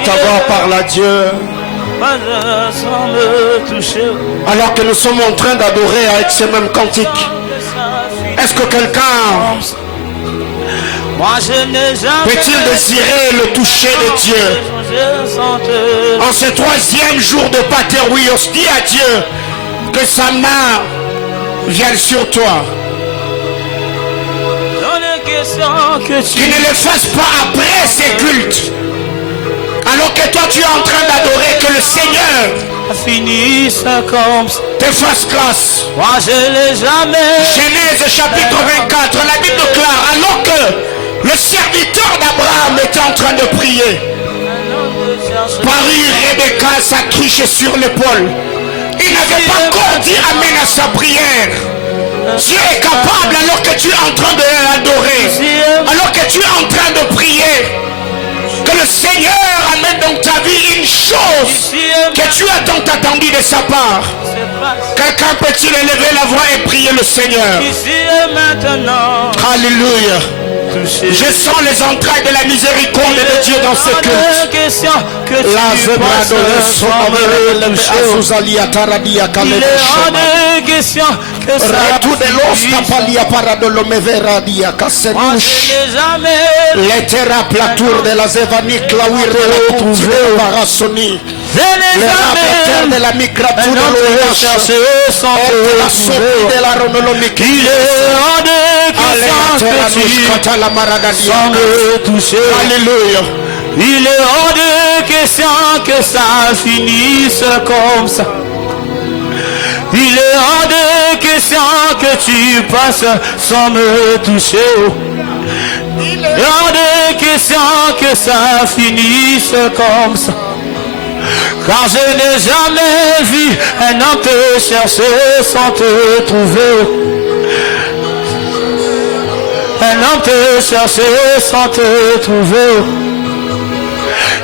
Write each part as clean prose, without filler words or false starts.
Élève ta voix, parle à Dieu. Alors que nous sommes en train d'adorer avec ces mêmes cantiques. Est-ce que quelqu'un peut-il désirer le toucher de Dieu? En ce troisième jour de Pateruios, dis à Dieu que sa main vienne sur toi. Qu'il ne le fasse pas après ces cultes. Alors que toi tu es en train d'adorer, que le Seigneur te fasse grâce. Genèse chapitre 24, la Bible déclare, alors que le serviteur d'Abraham était en train de prier, parut Rebecca, sa cruche sur l'épaule. Il n'avait pas encore dit amen à sa prière. Dieu est capable alors que tu es en train de l'adorer, alors que tu es en train de prier, que le Seigneur amène dans ta vie une chose que tu as tant attendu de sa part. Quelqu'un peut-il élever la voix et prier le Seigneur? Alléluia. Je sens les entrailles de la miséricorde de Dieu dans ce culte. La zebra de Azuzalia Taradia Kaleshama. Retour de l'os Tapalia Paradolomevera Dia Kassenush. L'Etera Platour de la Zevanik la Wirela trouvé Parasoni. Le rapporteur de la micrature de l'Ouest. La sophie de la Ronolomique. Alléluia. Il est hors de question que ça finisse comme ça. Il est hors de question que tu passes sans me toucher. Il est hors de question que ça finisse comme ça. Car je n'ai jamais vu un homme te chercher sans te trouver. Un homme te chercher sans te trouver.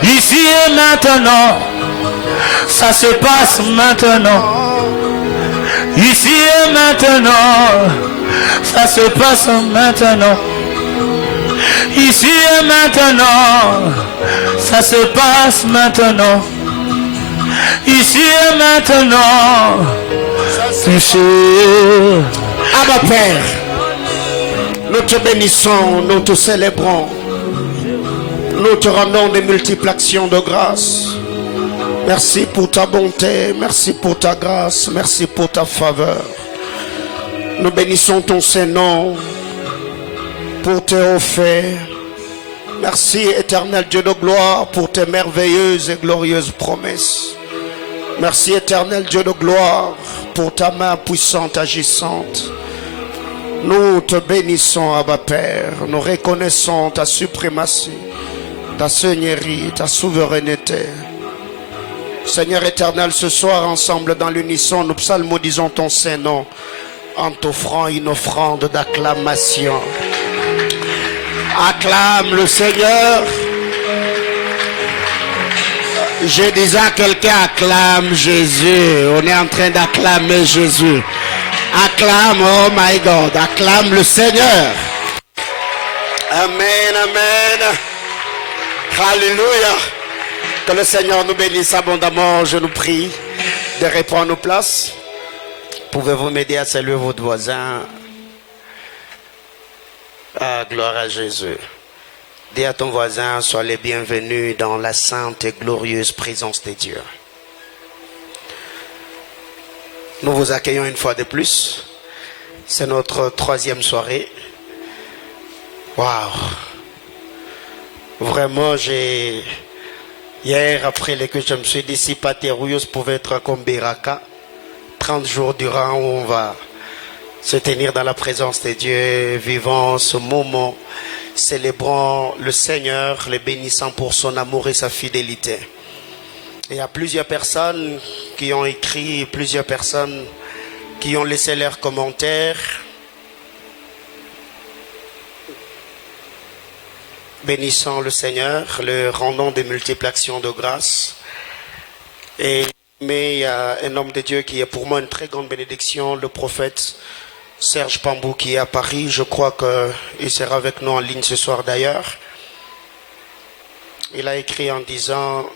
Ici et maintenant, ça se passe maintenant. Ici et maintenant, ça se passe maintenant. Ici et maintenant, ça se passe maintenant. Ici et maintenant, touché. Abba Père, nous te bénissons, nous te célébrons. Nous te rendons des multiples actions de grâce. Merci pour ta bonté, merci pour ta grâce, merci pour ta faveur. Nous bénissons ton Saint-Nom pour tes hauts faits. Merci éternel Dieu de gloire pour tes merveilleuses et glorieuses promesses. Merci éternel Dieu de gloire pour ta main puissante agissante. Nous te bénissons Abba Père, nous reconnaissons ta suprématie, ta seigneurie, ta souveraineté. Seigneur éternel, ce soir ensemble dans l'unisson, nous psalmodisons ton Saint-Nom en t'offrant une offrande d'acclamation. Acclame le Seigneur. Je disais à quelqu'un, acclame Jésus. On est en train d'acclamer Jésus. Acclame, oh my God, acclame le Seigneur. Amen, amen. Alléluia. Que le Seigneur nous bénisse abondamment. Je nous prie de reprendre nos places. Pouvez-vous m'aider à saluer votre voisin? Ah, gloire à Jésus. Dis à ton voisin, sois les bienvenus dans la sainte et glorieuse présence de Dieu. Nous vous accueillons une fois de plus. C'est notre troisième soirée. Waouh! Vraiment, hier, après les cultes, je me suis dit, si Pateruios pouvait être comme Beraka, 30 jours durant où on va se tenir dans la présence de Dieu, vivant ce moment, célébrant le Seigneur, le bénissant pour son amour et sa fidélité. Il y a plusieurs personnes qui ont écrit, plusieurs personnes qui ont laissé leurs commentaires. Bénissant le Seigneur, le rendant des multiples actions de grâce. Mais il y a un homme de Dieu qui est pour moi une très grande bénédiction, le prophète Serge Pambou qui est à Paris. Je crois qu'il sera avec nous en ligne ce soir d'ailleurs. il a écrit en disant,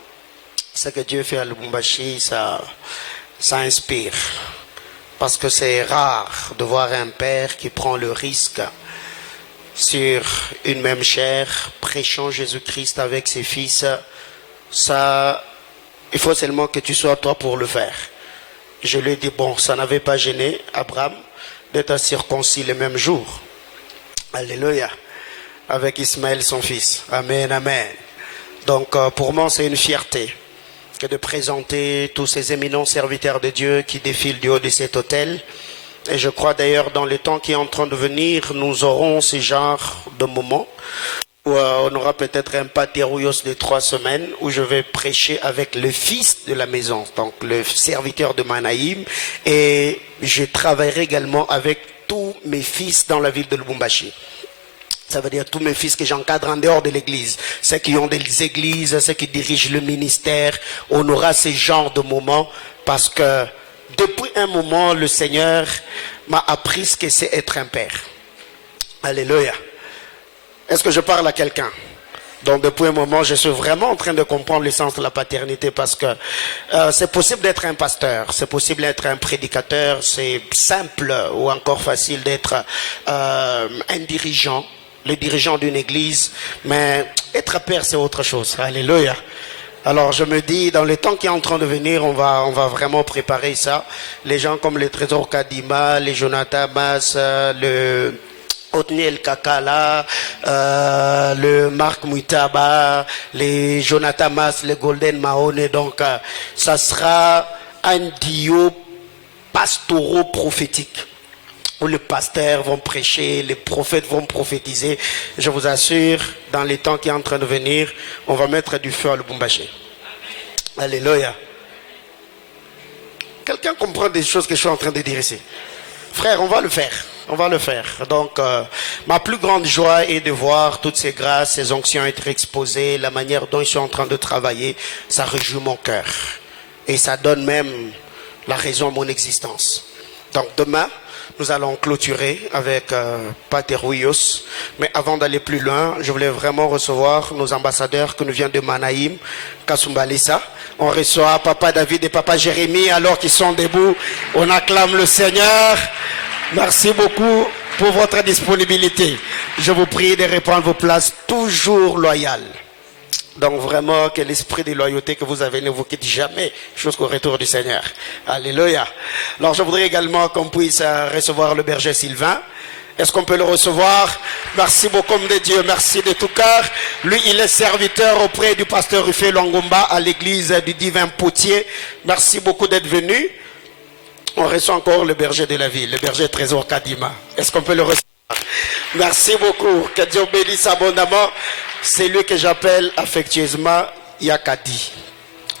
ce que Dieu fait à Lubumbashi, ça inspire. Parce que c'est rare de voir un père qui prend le risque sur une même chair, prêchant Jésus-Christ avec ses fils. Ça, il faut seulement que tu sois toi pour le faire. Je lui ai dit, bon, ça n'avait pas gêné Abraham d'être circoncis le même jour. Alléluia. Avec Ismaël son fils. Amen, amen. Donc pour moi c'est une fierté que de présenter tous ces éminents serviteurs de Dieu qui défilent du haut de cet autel. Et je crois d'ailleurs dans le temps qui est en train de venir, nous aurons ce genre de moments où on aura peut-être un patérouillos de 3 semaines où je vais prêcher avec le fils de la maison, donc le serviteur de Manaïm, et je travaillerai également avec tous mes fils dans la ville de Lubumbashi. Ça veut dire tous mes fils que j'encadre en dehors de l'église, ceux qui ont des églises, ceux qui dirigent le ministère. On aura ce genre de moments parce que depuis un moment, le Seigneur m'a appris ce que c'est être un père. Alléluia. Est-ce que je parle à quelqu'un? Donc depuis un moment, je suis vraiment en train de comprendre l'essence de la paternité parce que c'est possible d'être un pasteur, c'est possible d'être un prédicateur, c'est simple ou encore facile d'être un dirigeant, le dirigeant d'une église, mais être père c'est autre chose. Alléluia. Alors je me dis, dans le temps qui est en train de venir, on va vraiment préparer ça. Les gens comme le Trésor Kadima, les Jonathan Mas, le Otniel Kakala, le Marc Muitaba, les Jonathan Mas, le Golden Mahone. Donc ça sera un duo pastoraux prophétique où les pasteurs vont prêcher, les prophètes vont prophétiser. Je vous assure, dans les temps qui est en train de venir, on va mettre du feu à Lubumbashi. Alléluia. Quelqu'un comprend des choses que je suis en train de dire ici? Frère, on va le faire. On va le faire. Donc, ma plus grande joie est de voir toutes ces grâces, ces onctions être exposées, la manière dont ils sont en train de travailler. Ça réjouit mon cœur. Et ça donne même la raison à mon existence. Donc, demain, nous allons clôturer avec Paterouillos. Mais avant d'aller plus loin, je voulais vraiment recevoir nos ambassadeurs que nous vient de Manaïm, Kasumbalisa. On reçoit Papa David et Papa Jérémie alors qu'ils sont debout. On acclame le Seigneur. Merci beaucoup pour votre disponibilité. Je vous prie de reprendre vos places toujours loyales. Donc vraiment que l'esprit de loyauté que vous avez ne vous quitte jamais jusqu'au retour du Seigneur. Alléluia. Alors je voudrais également qu'on puisse recevoir le berger Sylvain. Est-ce qu'on peut le recevoir? Merci beaucoup de Dieu, merci de tout cœur. Lui, il est serviteur auprès du pasteur Rufé Longomba à l'église du Divin Potier. Merci beaucoup d'être venu. On reçoit encore le berger de la ville, le berger Trésor Kadima. Est-ce qu'on peut le recevoir? Merci beaucoup. Que Dieu bénisse abondamment. C'est lui que j'appelle affectueusement Yakadi.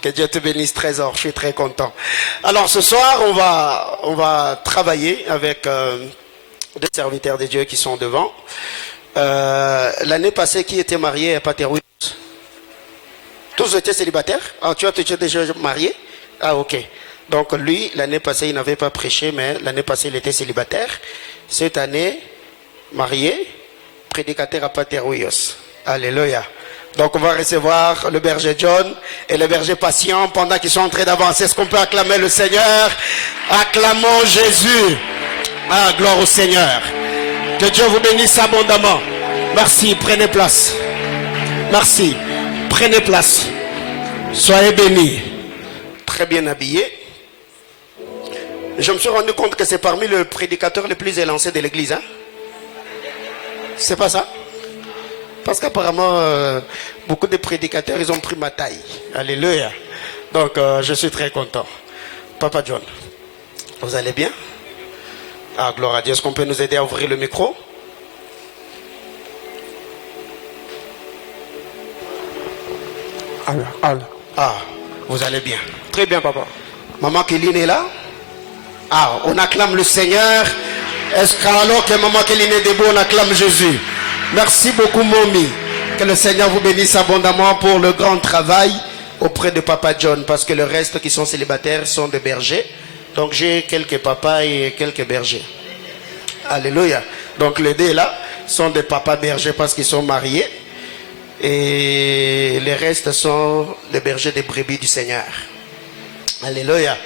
Que Dieu te bénisse, Trésor. Je suis très content. Alors ce soir, on va travailler avec deux serviteurs de Dieu qui sont devant. L'année passée, qui était marié à Paterouillos? Tous étaient célibataires? Ah, tu étais déjà marié? Ah, ok. Donc lui, l'année passée, il n'avait pas prêché, mais l'année passée, il était célibataire. Cette année, marié, prédicateur à Paterouillos. Alléluia. Donc on va recevoir le berger John et le berger patient pendant qu'ils sont en train d'avancer. Est-ce qu'on peut acclamer le Seigneur? Acclamons Jésus. Ah, gloire au Seigneur. Que Dieu vous bénisse abondamment. Merci, prenez place. Merci, prenez place. Soyez bénis. Très bien habillés. Je me suis rendu compte que c'est parmi les prédicateurs les plus élancés de l'église. Hein? C'est pas ça? Parce qu'apparemment, beaucoup de prédicateurs, ils ont pris ma taille. Alléluia. Donc, je suis très content. Papa John, vous allez bien? Ah, gloire à Dieu. Est-ce qu'on peut nous aider à ouvrir le micro? Ah, vous allez bien. Très bien, papa. Maman Kéline est là? Ah, on acclame le Seigneur. Est-ce qu'alors que maman Kéline est debout, on acclame Jésus? Merci beaucoup, Momi. Que le Seigneur vous bénisse abondamment pour le grand travail auprès de Papa John, parce que le reste qui sont célibataires sont des bergers. Donc j'ai quelques papas et quelques bergers. Alléluia. Donc les deux là sont des papas bergers parce qu'ils sont mariés. Et les restes sont les bergers des brebis du Seigneur. Alléluia.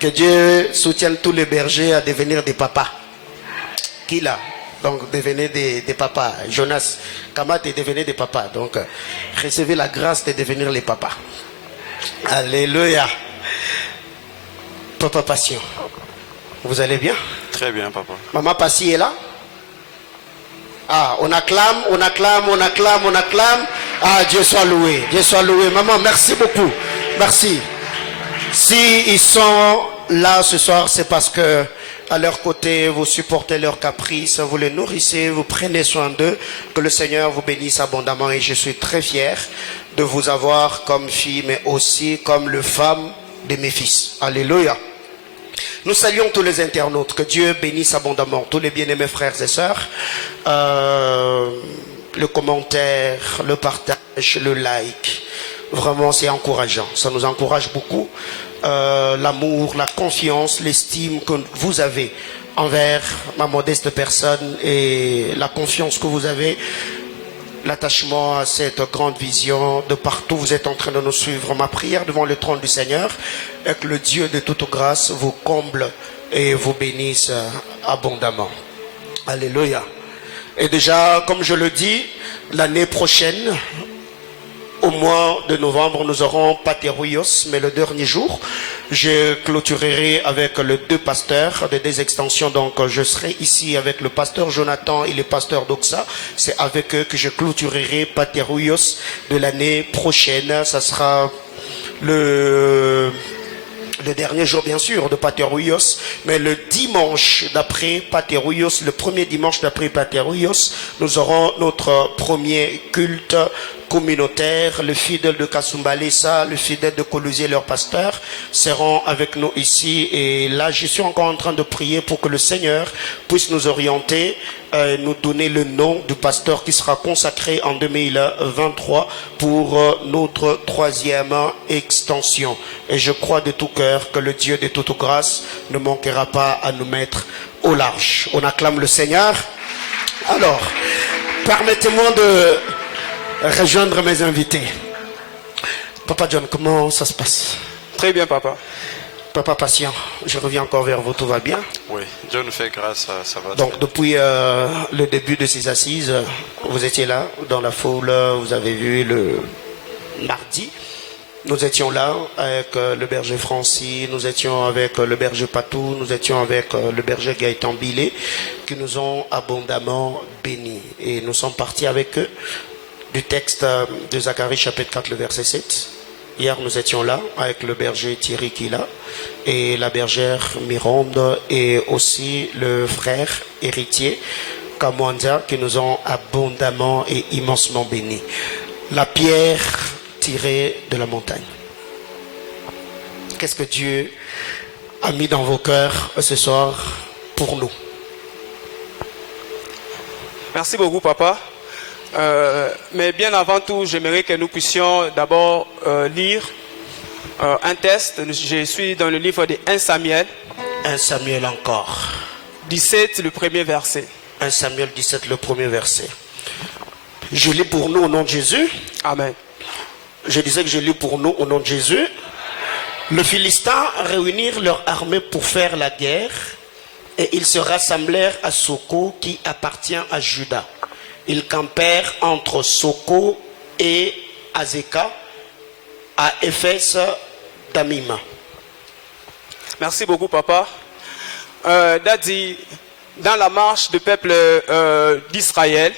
Que Dieu soutienne tous les bergers à devenir des papas. Qui là? Donc devenez des papas. Jonas, Kamat est devenu des papas. Donc recevez la grâce de devenir les papas. Alléluia. Papa Passion, vous allez bien? Très bien, papa. Maman Passi est là? Ah, on acclame, on acclame, on acclame, on acclame. Ah, Dieu soit loué, Dieu soit loué. Maman, merci beaucoup. Merci. Si ils sont là ce soir, c'est parce que à leur côté, vous supportez leurs caprices, vous les nourrissez, vous prenez soin d'eux. Que le Seigneur vous bénisse abondamment et je suis très fier de vous avoir comme fille, mais aussi comme le femme de mes fils. Alléluia. Nous saluons tous les internautes. Que Dieu bénisse abondamment tous les bien-aimés frères et sœurs. Le commentaire, le partage, le like. Vraiment, c'est encourageant. Ça nous encourage beaucoup. L'amour, la confiance, l'estime que vous avez envers ma modeste personne et la confiance que vous avez, l'attachement à cette grande vision de partout vous êtes en train de nous suivre. Ma prière devant le trône du Seigneur est que le Dieu de toute grâce vous comble et vous bénisse abondamment. Alléluia. Et déjà, comme je le dis, l'année prochaine, au mois de novembre, nous aurons Paterouillos, mais le dernier jour, je clôturerai avec les deux pasteurs de deux extensions. Donc, je serai ici avec le pasteur Jonathan et le pasteur Doxa. C'est avec eux que je clôturerai Paterouillos de l'année prochaine. Ça sera le dernier jour, bien sûr, de Paterouillos, mais le dimanche d'après Paterouillos, le premier dimanche d'après Paterouillos, nous aurons notre premier culte communautaire. Les fidèles de Kasumbalesa, les fidèles de Colosie, leur pasteur, seront avec nous ici. Et là, je suis encore en train de prier pour que le Seigneur puisse nous orienter, nous donner le nom du pasteur qui sera consacré en 2023 pour notre troisième extension. Et je crois de tout cœur que le Dieu de toute grâce ne manquera pas à nous mettre au large. On acclame le Seigneur. Alors, permettez-moi de rejoindre mes invités. Papa John, comment ça se passe? Très bien, papa. Papa Patient, je reviens encore vers vous, tout va bien? Oui, Dieu nous fait grâce, ça va. Donc depuis le début de ces assises, vous étiez là, dans la foule, vous avez vu le mardi. Nous étions là avec le berger Francis, nous étions avec le berger Patou, nous étions avec le berger Gaëtan Billet, qui nous ont abondamment bénis. Et nous sommes partis avec eux du texte de Zacharie chapitre 4, le verset 7. Hier, nous étions là avec le berger Thierry qui est là, et la bergère Mironde, et aussi le frère héritier Kamwanda, qui nous ont abondamment et immensement bénis. La pierre tirée de la montagne. Qu'est-ce que Dieu a mis dans vos cœurs ce soir pour nous? Merci beaucoup, papa. Mais bien avant tout, j'aimerais que nous puissions d'abord lire un texte. Je suis dans le livre de 1 Samuel. 1 Samuel encore. 17, le premier verset. 1 Samuel 17, le premier verset. Je lis pour nous au nom de Jésus. Amen. Je disais que je lis pour nous au nom de Jésus. Les Philistins réunirent leur armée pour faire la guerre et ils se rassemblèrent à Soko qui appartient à Juda. Ils campèrent entre Soko et Azeka à Éphès d'Amima. Merci beaucoup, papa. Daddy, dans la marche du peuple d'Israël,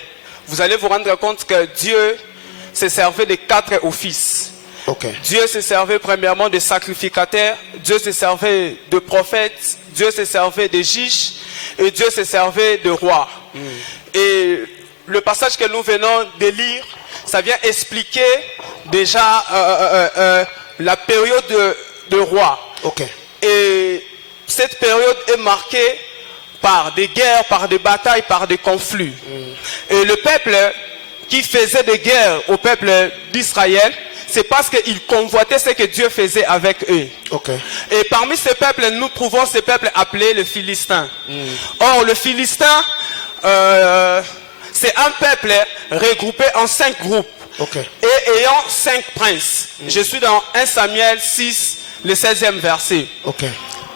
vous allez vous rendre compte que Dieu se servait de 4 offices. Okay. Dieu se servait premièrement de sacrificateurs, Dieu se servait de prophètes, Dieu se servait de juges et Dieu se servait de rois. Et le passage que nous venons de lire, ça vient expliquer déjà la période de roi. Okay. Et cette période est marquée par des guerres, par des batailles, par des conflits. Et le peuple qui faisait des guerres au peuple d'Israël, c'est parce qu'ils convoitaient ce que Dieu faisait avec eux. Okay. Et parmi ces peuples, nous trouvons ces peuples appelés les Philistins. Or, le Philistin, c'est un peuple regroupé en 5 groupes. Ok. et ayant 5 princes. Je suis dans 1 Samuel 6, le 16e verset. Ok.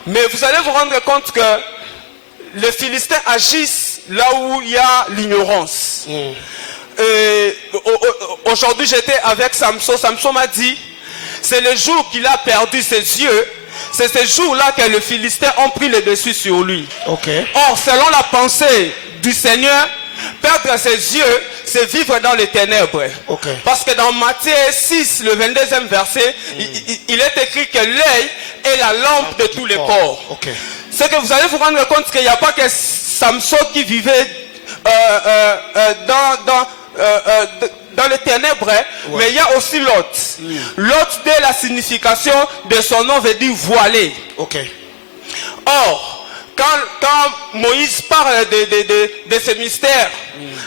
Mais vous allez vous rendre compte que les Philistins agissent là où il y a l'ignorance. Et aujourd'hui, j'étais avec Samson. Samson m'a dit, c'est le jour qu'il a perdu ses yeux. C'est ce jour-là que les Philistins ont pris le dessus sur lui. Ok. Or, selon la pensée du Seigneur, perdre ses yeux, c'est vivre dans les ténèbres. Ok. Parce que dans Matthieu 6, le 22e verset, il est écrit que l'œil est la lampe de tous les corps. Ok. C'est que vous allez vous rendre compte qu'il n'y a pas que Samson qui vivait dans les ténèbres, mais il y a aussi Lot. Lot, de la signification de son nom, veut dire voilé. Ok. Or, quand Moïse parle de ce mystère,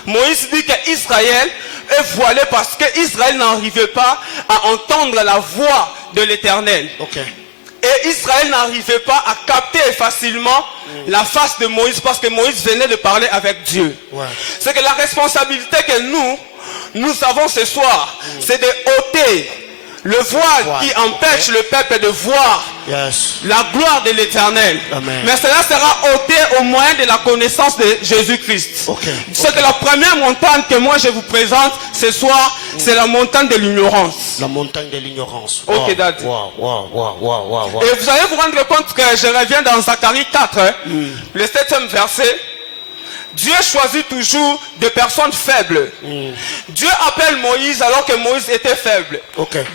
Moïse dit qu'Israël est voilé parce qu'Israël n'arrivait pas à entendre la voix de l'Éternel. Ok. Et Israël n'arrivait pas à capter facilement la face de Moïse parce que Moïse venait de parler avec Dieu. Ouais. C'est que la responsabilité que nous avons ce soir, c'est de ôter le voile qui empêche le peuple de voir la gloire de l'Éternel. Mais cela sera ôté au moyen de la connaissance de Jésus-Christ. C'est que la première montagne que moi je vous présente ce soir, c'est la montagne de l'ignorance. La montagne de l'ignorance. Ok, Daddy. Wow. Et vous allez vous rendre compte que je reviens dans Zacharie 4, le 7e verset. Dieu choisit toujours des personnes faibles. Dieu appelle Moïse alors que Moïse était faible.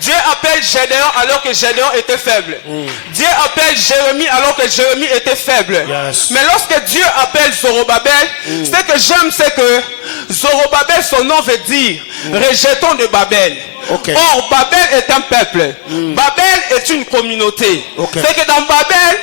Dieu appelle Gédéon alors que Gédéon était faible. Dieu appelle Jérémie alors que Jérémie était faible. Mais lorsque Dieu appelle Zorobabel, ce que j'aime, c'est que Zorobabel, son nom veut dire rejetons de Babel. Or, Babel est un peuple. Babel est une communauté. C'est que dans Babel,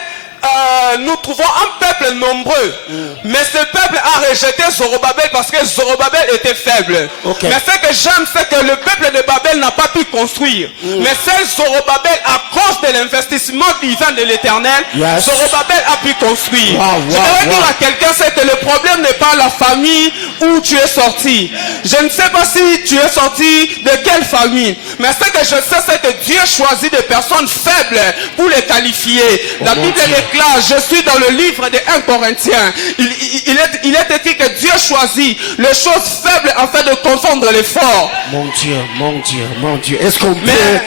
nous trouvons un peuple nombreux, mais ce peuple a rejeté Zorobabel parce que Zorobabel était faible. Mais ce que j'aime, c'est que le peuple de Babel n'a pas pu construire. Mais c'est Zorobabel, à cause de l'investissement divin de l'Éternel, Zorobabel a pu construire. Je voudrais dire à quelqu'un, c'est que le problème n'est pas la famille où tu es sorti. Je ne sais pas si tu es sorti de quelle famille, mais ce que je sais, c'est que Dieu choisit des personnes faibles pour les qualifier. La Bible déclare, je suis dans le livre de 1 Corinthiens, il est écrit que Dieu choisit les choses faibles afin de confondre les forts. Mon Dieu. Est-ce qu'on peut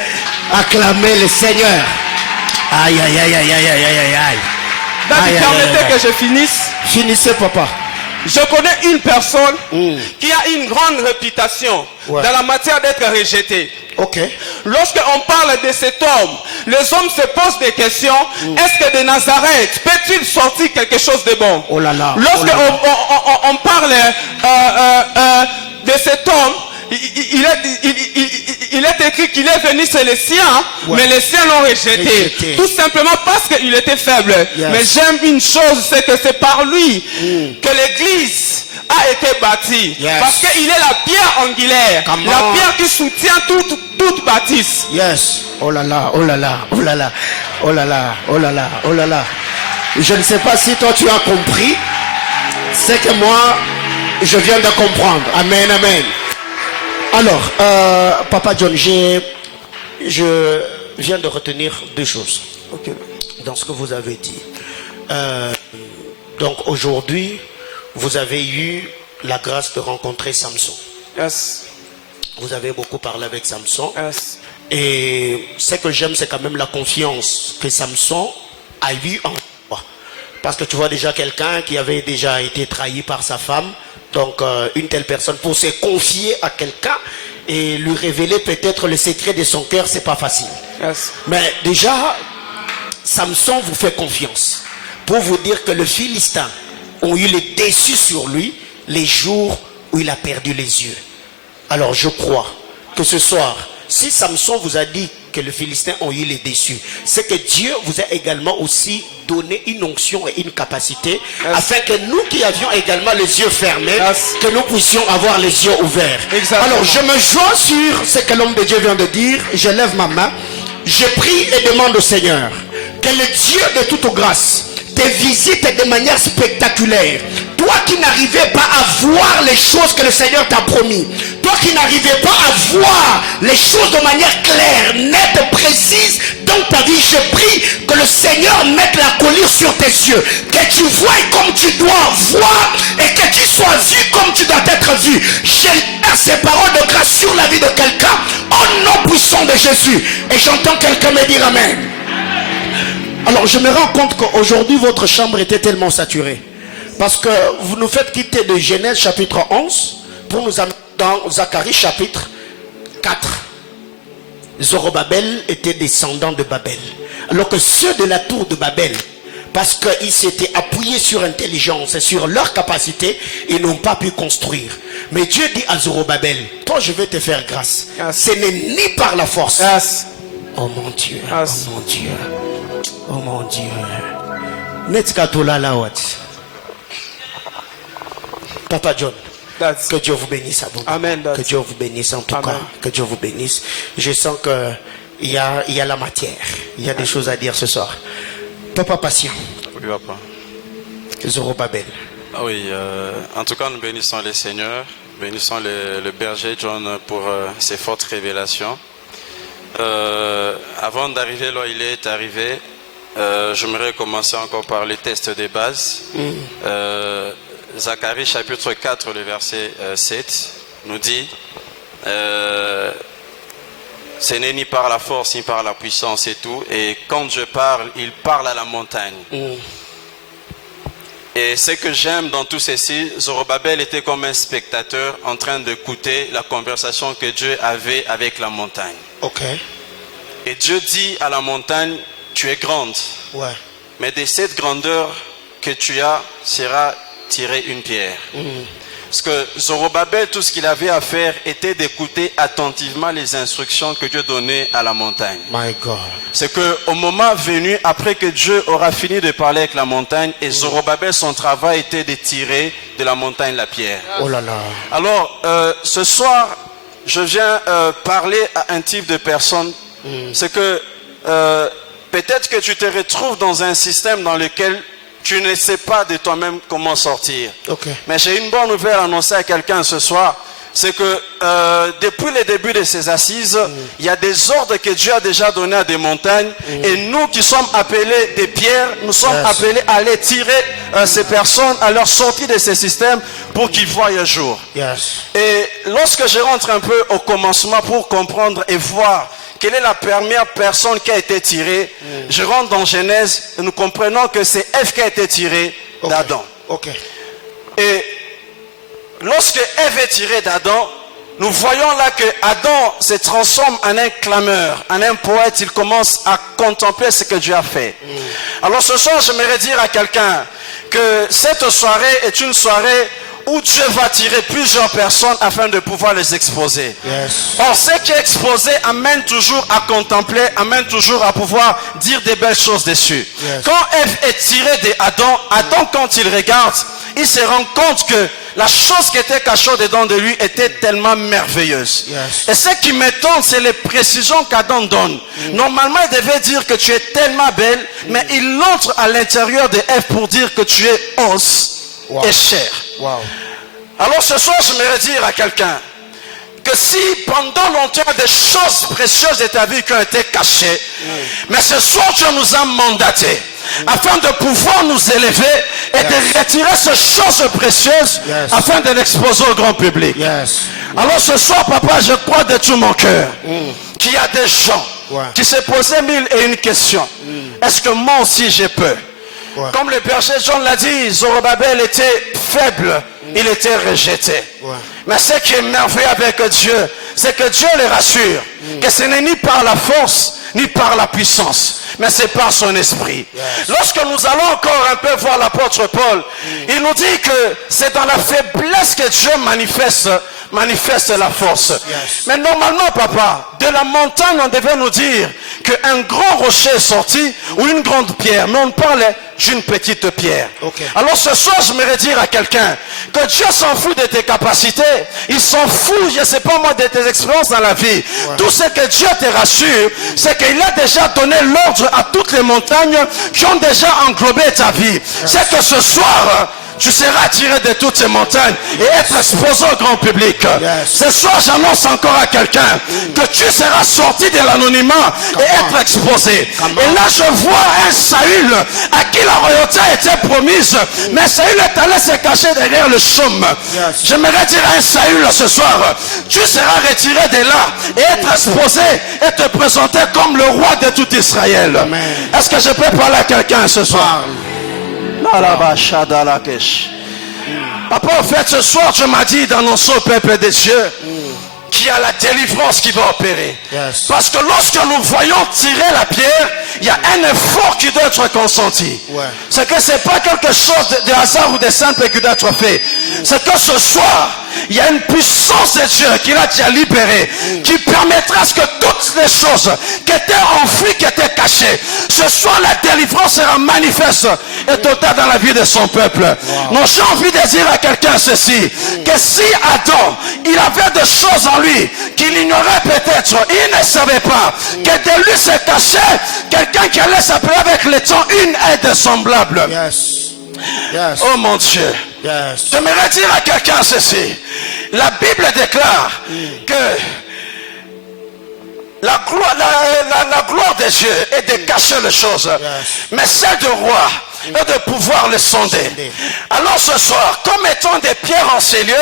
acclamer le Seigneur? Aïe. Permettez que je finisse. Finissez, papa. Je connais une personne qui a une grande réputation dans la matière d'être rejeté. Lorsqu'on parle de cet homme, les hommes se posent des questions. Est-ce que de Nazareth peut-il sortir quelque chose de bon? Lorsqu'on parle de cet homme, il est écrit qu'il est venu chez les siens, mais les siens l'ont rejeté. Tout simplement parce qu'il était faible. Mais j'aime une chose, c'est que c'est par lui que l'église a été bâtie. Parce qu'il est la pierre angulaire, la pierre qui soutient toute bâtisse. Oh là là. Je ne sais pas si toi tu as compris. C'est que moi, je viens de comprendre. Amen. Alors, Papa John, je viens de retenir deux choses dans ce que vous avez dit. Donc aujourd'hui, vous avez eu la grâce de rencontrer Samson. Vous avez beaucoup parlé avec Samson. Et ce que j'aime, c'est quand même la confiance que Samson a eu en toi. Parce que tu vois déjà quelqu'un qui avait déjà été trahi par sa femme. Donc une telle personne, pour se confier à quelqu'un et lui révéler peut-être le secret de son cœur, c'est pas facile. Mais déjà, Samson vous fait confiance pour vous dire que les Philistins ont eu le dessus sur lui les jours où il a perdu les yeux. Alors je crois que ce soir, si Samson vous a dit que les Philistins ont eu les dessus, c'est que Dieu vous a également aussi donné une onction et une capacité afin que nous qui avions également les yeux fermés, que nous puissions avoir les yeux ouverts. Alors je me joins sur ce que l'homme de Dieu vient de dire. Je lève ma main, je prie et demande au Seigneur que le Dieu de toute grâce te visite de manière spectaculaire, Toi qui n'arrivais pas à voir les choses que le Seigneur t'a promis. Toi qui n'arrivais pas à voir les choses de manière claire, nette, précise dans ta vie. Je prie que le Seigneur mette la colère sur tes yeux. Que tu vois comme tu dois voir et que tu sois vu comme tu dois être vu. J'espère ces paroles de grâce sur la vie de quelqu'un au nom puissant de Jésus. Et j'entends quelqu'un me dire Amen. Alors je me rends compte qu'aujourd'hui votre chambre était tellement saturée. Parce que vous nous faites quitter de Genèse chapitre 11 pour nous amener dans Zacharie chapitre 4. Zorobabel était descendant de Babel. Alors que ceux de la tour de Babel, parce qu'ils s'étaient appuyés sur l'intelligence et sur leur capacité, ils n'ont pas pu construire. Mais Dieu dit à Zorobabel, toi je vais te faire grâce. Ce n'est ni par la force. Oh mon Dieu, oh mon Dieu, oh mon Dieu. Netkatola lawat. Papa John, que Dieu vous bénisse abondamment. Amen. Que Dieu vous bénisse en tout cas. Que Dieu vous bénisse. Je sens qu'il y a la matière. Il y a des choses à dire ce soir. Papa patient. Oui, papa. Zorobabel. Ah oui, en tout cas, nous bénissons les seigneurs. Bénissons le berger John pour ses fortes révélations. Avant d'arriver là où il est arrivé, j'aimerais commencer encore par les tests des bases. Zacharie chapitre 4, le verset 7 nous dit ce n'est ni par la force ni par la puissance et tout. Et quand je parle, il parle à la montagne. Et ce que j'aime dans tout ceci, Zorobabel était comme un spectateur en train d'écouter la conversation que Dieu avait avec la montagne. Ok. Et Dieu dit à la montagne, tu es grande. Ouais. Mais de cette grandeur que tu as sera tirée une pierre. Parce que Zorobabel, tout ce qu'il avait à faire était d'écouter attentivement les instructions que Dieu donnait à la montagne. My God. C'est qu'au moment venu, après que Dieu aura fini de parler avec la montagne, et Zorobabel, son travail était de tirer de la montagne la pierre. Oh là là. Alors, ce soir, je viens parler à un type de personne. C'est que peut-être que tu te retrouves dans un système dans lequel tu ne sais pas de toi-même comment sortir. Okay. Mais j'ai une bonne nouvelle à annoncer à quelqu'un ce soir. C'est que depuis le début de ces assises, il y a des ordres que Dieu a déjà donnés à des montagnes. Et nous qui sommes appelés des pierres, nous sommes appelés à aller tirer ces personnes à leur sortie de ces systèmes pour qu'ils voient un jour. Et lorsque je rentre un peu au commencement pour comprendre et voir quelle est la première personne qui a été tirée, je rentre dans Genèse et nous comprenons que c'est Ève qui a été tirée d'Adam. Et lorsque Ève est tirée d'Adam, nous voyons là que Adam se transforme en un clameur, en un poète. Il commence à contempler ce que Dieu a fait. Alors ce soir, j'aimerais dire à quelqu'un que cette soirée est une soirée où Dieu va tirer plusieurs personnes afin de pouvoir les exposer. Or, ce qui est exposé amène toujours à contempler, amène toujours à pouvoir dire des belles choses dessus. Quand Ève est tirée d'Adam, Adam, quand il regarde, il se rend compte que la chose qui était cachée dedans de lui était tellement merveilleuse. Et ce qui m'étonne, c'est les précisions qu'Adam donne. Normalement, il devait dire que tu es tellement belle, mais il entre à l'intérieur de Ève pour dire que tu es os et chair. Alors ce soir, je voudrais dire à quelqu'un que si pendant longtemps des choses précieuses de ta vie qui ont été cachées, mais ce soir Dieu nous a mandatés afin de pouvoir nous élever et de retirer ces choses précieuses afin de l'exposer au grand public. Alors ce soir, papa, je crois de tout mon cœur qu'il y a des gens qui se posaient mille et une questions. Est-ce que moi aussi j'ai peur? Comme le berger John l'a dit, Zorobabel était faible, il était rejeté. Mais ce qui est merveilleux avec Dieu, c'est que Dieu les rassure que ce n'est ni par la force, ni par la puissance, mais c'est par son esprit. Lorsque nous allons encore un peu voir l'apôtre Paul, il nous dit que c'est dans la faiblesse que Dieu manifeste la force. Mais normalement, papa, de la montagne, on devait nous dire qu'un grand rocher est sorti ou une grande pierre, mais on parlait d'une petite pierre. Alors ce soir, je voudrais dire à quelqu'un que Dieu s'en fout de tes capacités, il s'en fout, je ne sais pas moi, de tes expériences dans la vie. Tout ce que Dieu te rassure, c'est qu'il a déjà donné l'ordre à toutes les montagnes qui ont déjà englobé ta vie. C'est que ce soir, tu seras attiré de toutes ces montagnes et être exposé au grand public. Ce soir, j'annonce encore à quelqu'un que tu seras sorti de l'anonymat et être exposé. Et là, je vois un Saül à qui la royauté a été promise, mais Saül est allé se cacher derrière le chaume. J'aimerais dire à un Saül ce soir, tu seras retiré de là et être exposé et te présenter comme le roi de tout Israël. Est-ce que je peux parler à quelqu'un ce soir? Papa, en fait, ce soir, tu m'as dit d'annoncer au peuple des cieux qu'il y a la délivrance qui va opérer. Parce que lorsque nous voyons tirer la pierre, il y a un effort qui doit être consenti. C'est que ce n'est pas quelque chose de hasard ou de simple qui doit être fait. C'est que ce soir, il y a une puissance de Dieu qui l'a déjà libéré, qui permettra à ce que toutes les choses qui étaient enfouies, qui étaient cachées, ce soir la délivrance sera manifeste et totale dans la vie de son peuple. Donc j'ai envie de dire à quelqu'un ceci, que si Adam, il avait des choses en lui qu'il ignorait peut-être, il ne savait pas que de lui se cachait quelqu'un qui allait s'appeler avec le temps une aide semblable. Oh mon Dieu. J'aimerais dire à quelqu'un ceci. La Bible déclare que la gloire de Dieu est de cacher les choses, mais celle de roi est de pouvoir les sonder. Alors ce soir, comme étant des pierres en ces lieux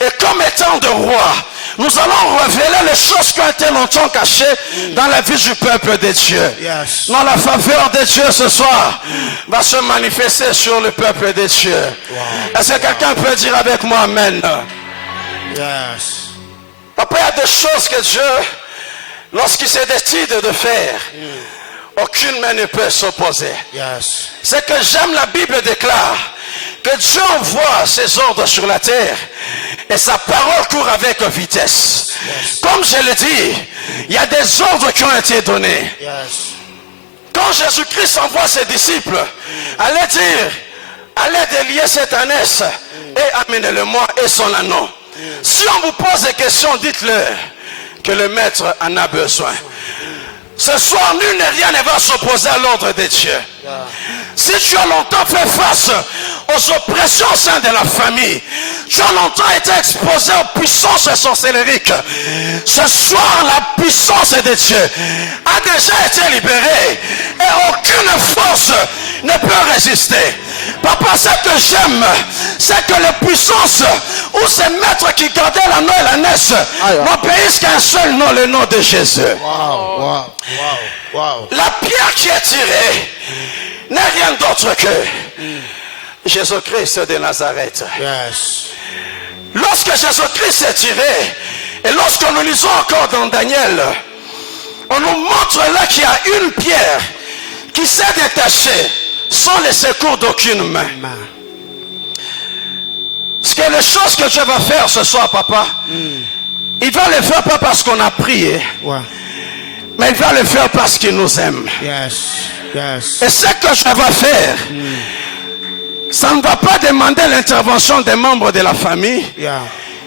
et comme étant de rois, nous allons révéler les choses qui ont été longtemps cachées dans la vie du peuple de Dieu. Non, la faveur de Dieu ce soir va se manifester sur le peuple de Dieu. Est-ce que quelqu'un peut dire avec moi amen? Papa, il y a des choses que Dieu, lorsqu'il se décide de faire, aucune main ne peut s'opposer. C'est que j'aime, la Bible déclare que Dieu envoie ses ordres sur la terre et sa parole court avec vitesse. Comme je l'ai dit, il y a des ordres qui ont été donnés. Quand Jésus-Christ envoie ses disciples, allez dire, allez délier cette ânesse et amenez-le-moi et son anneau. Si on vous pose des questions, dites-leur que le maître en a besoin. Ce soir, nul et rien ne va s'opposer à l'ordre de Dieu. Si tu as longtemps fait face aux oppressions au sein de la famille, tu as longtemps été exposé aux puissances sorcellériques, ce soir, la puissance de Dieu a déjà été libérée et aucune force ne peut résister. Papa, ce que j'aime, c'est que les puissances ou ces maîtres qui gardaient l'anneau et l'ânesse n'obéissent qu'à un seul nom, le nom de Jésus. La pierre qui est tirée n'est rien d'autre que Jésus-Christ de Nazareth. Lorsque Jésus-Christ est tiré, et lorsque nous lisons encore dans Daniel, on nous montre là qu'il y a une pierre qui s'est détachée sans le secours d'aucune main. Ce que les choses que Dieu va faire ce soir, papa, il va le faire pas parce qu'on a prié, mais il va le faire parce qu'il nous aime. Et ce que je vais faire, ça ne va pas demander l'intervention des membres de la famille,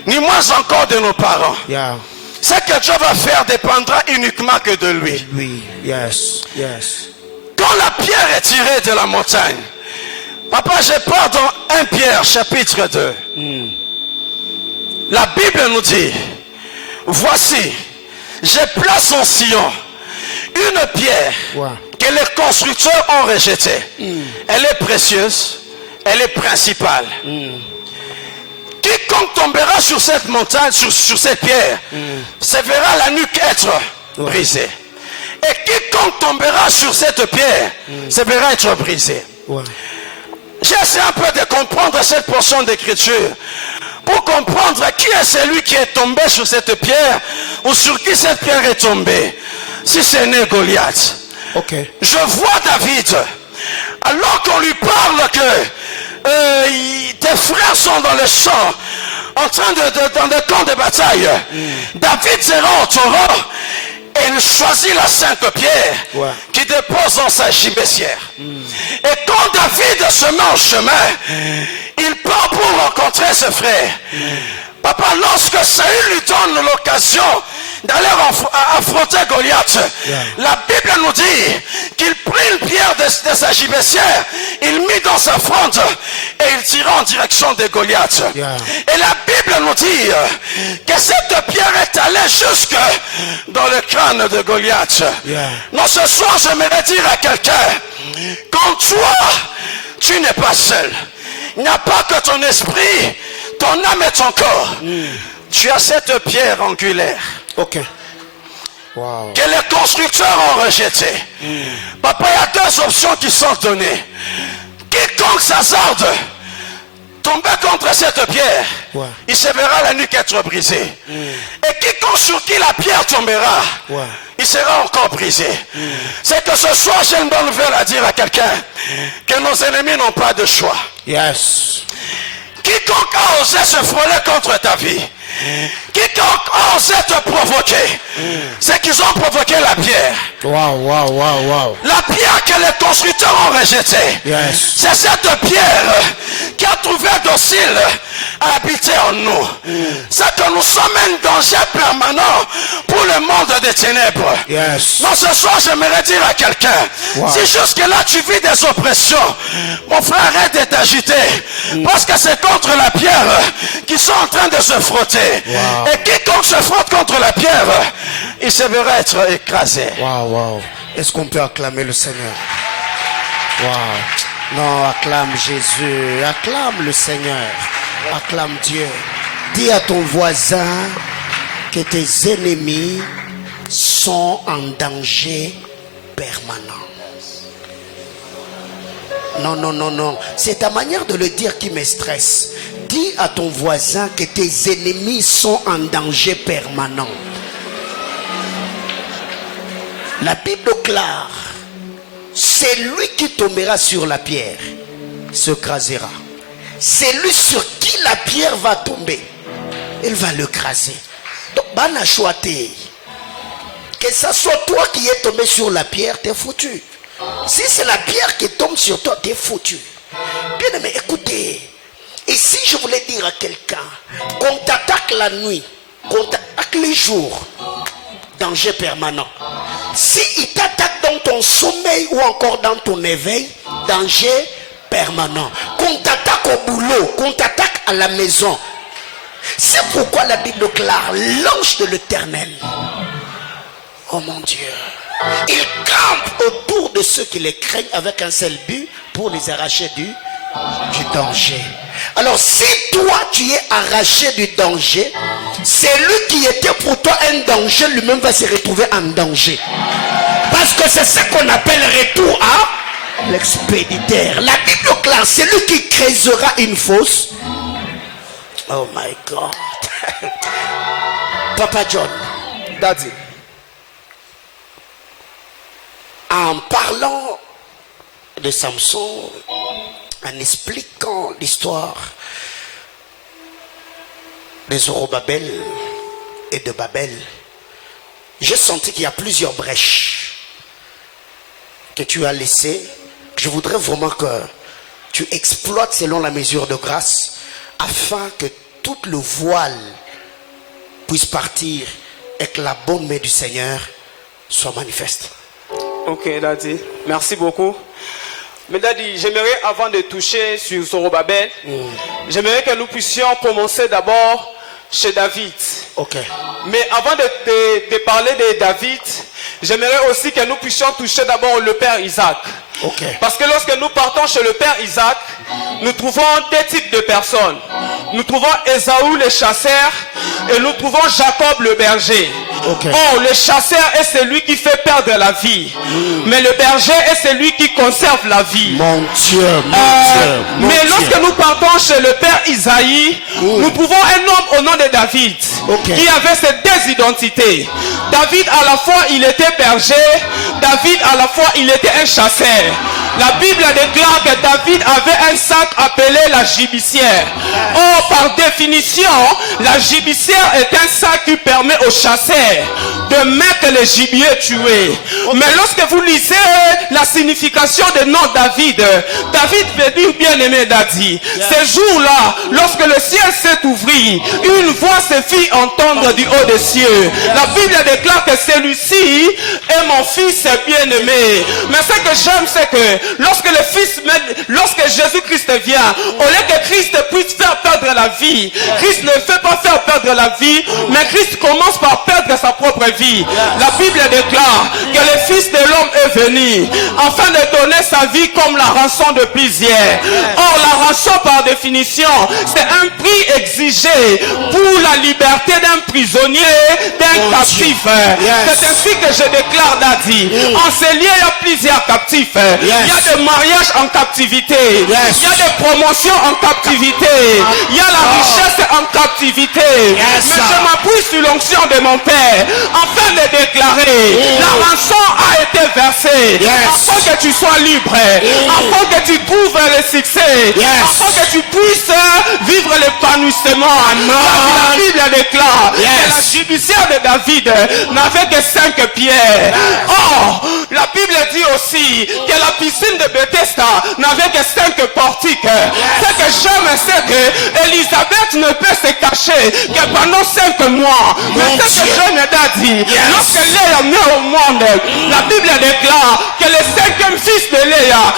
ni moins encore de nos parents. Ce que Dieu va faire dépendra uniquement que de lui. Quand la pierre est tirée de la montagne, papa, je pars dans 1 Pierre chapitre 2. La Bible nous dit, voici, je place en Sion une pierre que les constructeurs ont rejetée. Elle est précieuse, elle est principale. Quiconque tombera sur cette montagne, sur cette pierre, se verra la nuque être brisée. Et quiconque tombera sur cette pierre, se verra être brisé. J'essaie un peu de comprendre cette portion d'écriture pour comprendre qui est celui qui est tombé sur cette pierre ou sur qui cette pierre est tombée. Si ce n'est Goliath. Je vois David, alors qu'on lui parle que tes frères sont dans le champ, en train dans le camp de bataille. David se rend au taureau et il choisit la sainte pierre qui dépose dans sa gibecière. Et quand David se met en chemin, il part pour rencontrer ses frères. Papa, lorsque Saül lui donne l'occasion d'aller affronter Goliath, la Bible nous dit qu'il prit une pierre de sa gibecière, il mit dans sa fronde et il il tira en direction de Goliath. Yeah. Et la Bible nous dit que cette pierre est allée jusque dans le crâne de Goliath. Yeah. Non, ce soir, j'aimerais dire à quelqu'un, quand toi, tu n'es pas seul. Il n'y a pas que ton esprit, ton âme et ton corps. Tu as cette pierre angulaire. Ok. Wow. Que les constructeurs ont rejeté. Papa, il y a deux options qui sont données. Quiconque s'hasarde tomber contre cette pierre, Ouais. il se verra la nuque être brisée. Et quiconque sur qui la pierre tombera, Ouais. il sera encore brisé. C'est que ce soir, j'ai une bonne nouvelle à dire à quelqu'un, que nos ennemis n'ont pas de choix. Yes. Quiconque a osé se frôler contre ta vie, quiconque a osé te provoquer, c'est qu'ils ont provoqué la pierre. Wow, wow, wow, wow. La pierre que les constructeurs ont rejetée. Yes. C'est cette pierre qui a trouvé docile à habiter en nous. C'est que nous sommes un danger permanent pour le monde des ténèbres. Yes. Non, ce soir, j'aimerais dire à quelqu'un, Wow. si jusque-là tu vis des oppressions, mon frère, arrête de t'agiter. Parce que c'est contre la pierre qu'ils sont en train de se frotter. Wow. Et quiconque se frotte contre la pierre, il se verra être écrasé. Wow, wow. Est-ce qu'on peut acclamer le Seigneur? Wow. Non, acclame Jésus. Acclame le Seigneur. Acclame Dieu. Dis à ton voisin que tes ennemis sont en danger permanent. Non, non, non, non. C'est ta manière de le dire qui me stresse. Dis à ton voisin que tes ennemis sont en danger permanent. La Bible déclare, celui qui tombera sur la pierre se crasera. Celui sur qui la pierre va tomber, elle va le craser. Donc, bana choité. Que ça soit toi qui es tombé sur la pierre, t'es foutu. Si c'est la pierre qui tombe sur toi, t'es foutu. Bien aimé, écoutez. Et si je voulais dire à quelqu'un qu'on t'attaque la nuit, qu'on t'attaque les jours, danger permanent. Si il t'attaque dans ton sommeil ou encore dans ton éveil, danger permanent. Qu'on t'attaque au boulot, qu'on t'attaque à la maison. C'est pourquoi la Bible déclare l'ange de l'Éternel. Oh mon Dieu. Il campe autour de ceux qui les craignent avec un seul but pour les arracher du danger. Alors si toi tu es arraché du danger, celui qui était pour toi un danger lui-même va se retrouver en danger. Parce que c'est ce qu'on appelle retour à l'expéditeur. La Bible classe, celui qui creusera une fosse. Oh my God. Papa John. Daddy. En parlant de Samson, en expliquant l'histoire de Zorobabel et de Babel, j'ai senti qu'il y a plusieurs brèches que tu as laissées. Je voudrais vraiment que tu exploites selon la mesure de grâce afin que tout le voile puisse partir et que la bonne main du Seigneur soit manifeste. Ok, Daddy. Merci beaucoup. Mais Daddy, j'aimerais, avant de toucher sur Zorobabel, j'aimerais que nous puissions commencer d'abord chez David. Ok. Mais avant de parler de David, j'aimerais aussi que nous puissions toucher d'abord le père Isaac. Ok. Parce que lorsque nous partons chez le père Isaac, nous trouvons deux types de personnes. Nous trouvons Ésaü le chasseur et nous trouvons Jacob le berger. Ok. Oh, le chasseur est celui qui fait perdre la vie. Mais le berger est celui qui conserve la vie. Mon Dieu, mon Mais Dieu. lorsque nous partons chez le père Isaïe, nous trouvons un homme au nom de David Ok. qui avait ces deux identités. David à la fois il était berger, David à la fois il était un chasseur. La Bible déclare que David avait un sac appelé la gibecière. Or, par définition, la gibecière est un sac qui permet aux chasseurs de mettre les gibiers tués. Mais lorsque vous lisez la signification du nom David, David veut dire bien-aimé Daddy. Ce jour-là, lorsque le ciel s'est ouvert, une voix se fit entendre du haut des cieux. La Bible déclare que celui-ci est mon fils bien-aimé. Mais ce que j'aime, c'est que lorsque Jésus-Christ vient, au lieu que Christ puisse faire perdre la vie, Christ ne fait pas faire perdre la vie, mais Christ commence par perdre sa propre vie. La Bible déclare que le Fils de l'homme est venu afin de donner sa vie comme la rançon de plusieurs. Or, la rançon par définition, c'est un prix exigé pour la liberté d'un prisonnier, d'un captif. C'est ainsi que je déclare, Dadi. En ces lieux, il y a plusieurs captifs. Il y a des mariages en captivité. Il y a des promotions en captivité. Il y a la richesse en captivité. Mais je m'appuie sur l'onction de mon Père afin de déclarer la rançon a été versée afin que tu sois libre, afin que tu trouves le succès, afin que tu puisses vivre l'épanouissement. La Bible déclare que la judiciaire de David n'avait que 5 pierres. Or, la Bible dit aussi que la piscine de Bethesda n'avait que 5 portiques. Ce que j'aime, c'est que Élisabeth ne peut se cacher que pendant 5 mois. Mais ce que j'aime, Dadi, lorsque Léa naît au monde, la Bible déclare que le 5e fils de Léa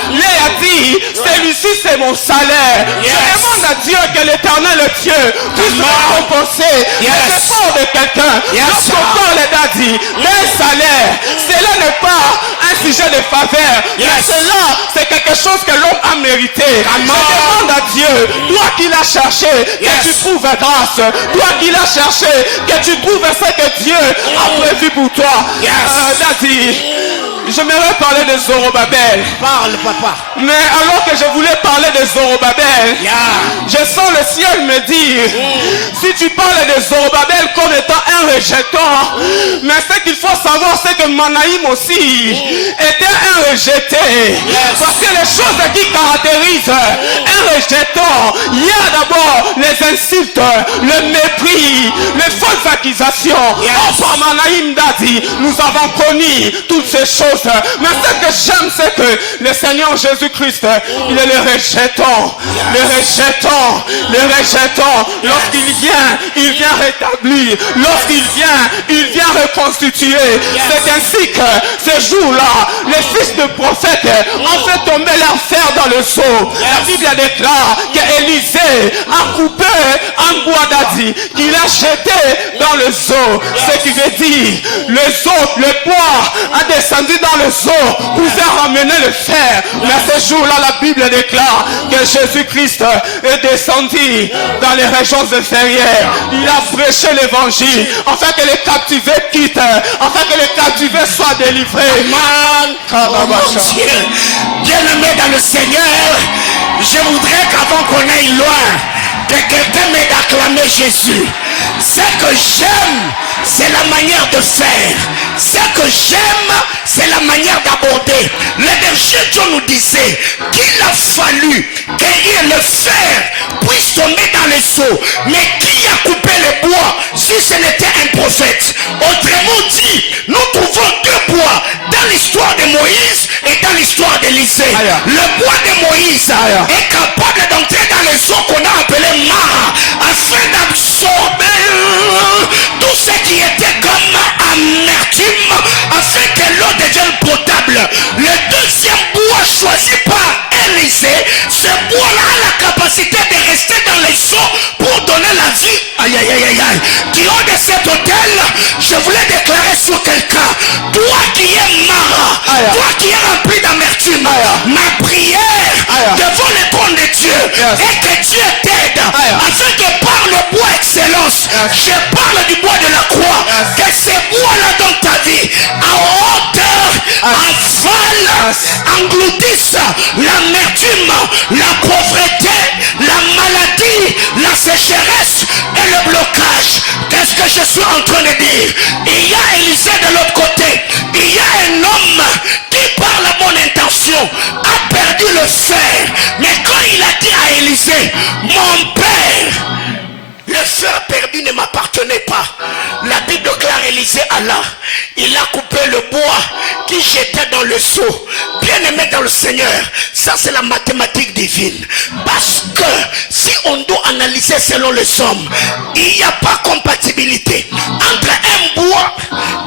dit, celui-ci c'est mon salaire. Je demande à Dieu que l'Éternel Dieu puisse récompenser les efforts de quelqu'un. Lorsqu'on parle, Dadi, d'un salaire, cela n'est pas un sujet de faveur, mais cela c'est quelque chose que l'homme a mérité. Je demande à Dieu, toi qui l'as cherché, que tu trouves grâce, toi qui l'as cherché, que tu trouves ce que Dieu a prévu pour toi. Dadi, j'aimerais parler de Zorobabel. Parle, papa. Mais alors que je voulais parler de Zorobabel, je sens le ciel me dire, si tu parles de Zorobabel comme étant un rejetant, mais ce qu'il faut savoir, c'est que Manaïm aussi était un rejeté. Parce que les choses qui caractérisent un rejetant, il y a d'abord les insultes, le mépris, les fausses accusations. Par Manaïm Dadi, nous avons connu toutes ces choses. Mais ce que j'aime, c'est que le Seigneur Jésus-Christ, il est le rejetant. Le rejetant. Le rejetant. Lorsqu'il vient, il vient rétablir. Lorsqu'il vient, il vient reconstituer. C'est ainsi que ce jour-là, les fils de prophètes ont fait tomber leur fer dans le seau. La Bible déclare qu'Élisée a coupé un bois d'Adi qu'il a jeté dans le seau. Ce qui veut dire, le bois a descendu dans le seau pour faire ramener le fer. Mais ce jour-là, la Bible déclare que Jésus-Christ est descendu dans les régions inférieures. Il a prêché l'évangile afin que les captivés quittent, afin que les captivés soient délivrés. Bien-aimé dans le Seigneur, je voudrais qu'avant qu'on aille loin, que quelqu'un m'aide à acclamer Jésus. Ce que j'aime, c'est la manière de faire. Ce que j'aime, c'est la manière d'aborder. Le berger John nous disait qu'il a fallu que le fer puisse tomber dans le seau. Mais qui a coupé le bois si ce n'était un prophète? Autrement dit, nous trouvons 2 bois dans l'histoire de Moïse et dans l'histoire d'Élisée. Le bois de Moïse est capable d'entrer dans le seau qu'on a appelé Mara afin d'absorber tout ce qui était comme amertume afin que l'eau devienne potable. Le 2e bois choisi par Élisée, ce bois-là a la capacité de rester dans les seaux pour donner la vie. Aïe aïe aïe aïe. Du haut de cet hôtel, je voulais déclarer sur quelqu'un, toi qui es Mara, toi qui es rempli d'amertume, ma prière devant le trône de Dieu est que Dieu t'aide afin que par le bois excellence, je parle du bois de la croix, que ces bois-là dans ta vie, à hauteur, avalent, engloutissent l'amertume, la pauvreté, la maladie, la sécheresse et le blocage. Qu'est-ce que je suis en train de dire? Il y a Élisée de l'autre côté. Il y a un homme qui par la bonne intention a perdu le fer. Mais quand il a dit à Élisée, mon père, le fer perdu ne m'appartenait pas. La Bible déclare Élisée Allah. Il a coupé le bois qui jetait dans le seau. Bien aimé dans le Seigneur, ça c'est la mathématique divine. Parce que si on on doit analyser selon les hommes. Il n'y a pas compatibilité entre un bois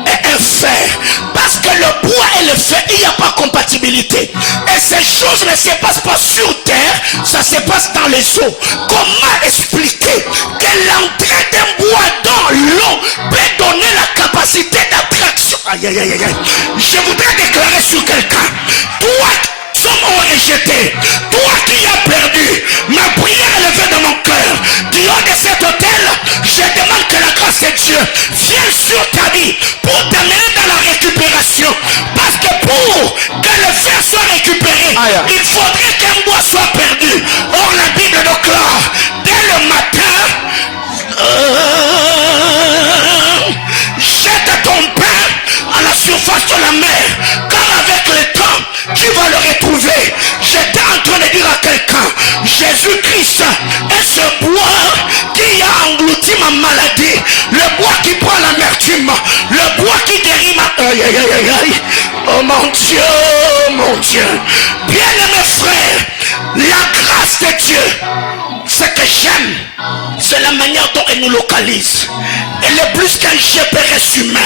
et un fer. Parce que le bois et le fer, il n'y a pas compatibilité. Et ces choses ne se passent pas sur terre, ça se passe dans les eaux. Comment expliquer que l'entrée d'un bois dans l'eau peut donner la capacité d'attraction? Aïe, aïe, aïe, aïe. Je voudrais déclarer sur quelqu'un. Toi, sommes rejetés. Toi qui as perdu. Ma prière est levée dans mon cœur. Du haut de cet hôtel, je demande que la grâce de Dieu vienne sur ta vie pour t'amener dans la récupération. Parce que pour que le fer soit récupéré, il faudrait qu'un bois soit perdu. Or la Bible déclare, dès le matin, jette ton pain à la surface de la mer, car avec le temps, tu vas le retrouver. J'étais en train de dire à quelqu'un, Jésus-Christ est ce bois qui a englouti ma maladie, le bois qui prend l'amertume, le bois qui guérit ma... Aïe, aïe, aïe, aïe. Oh mon Dieu, bien-aimés frères, la grâce de Dieu, ce que j'aime, c'est la manière dont elle nous localise. Elle est plus qu'un GPS humain.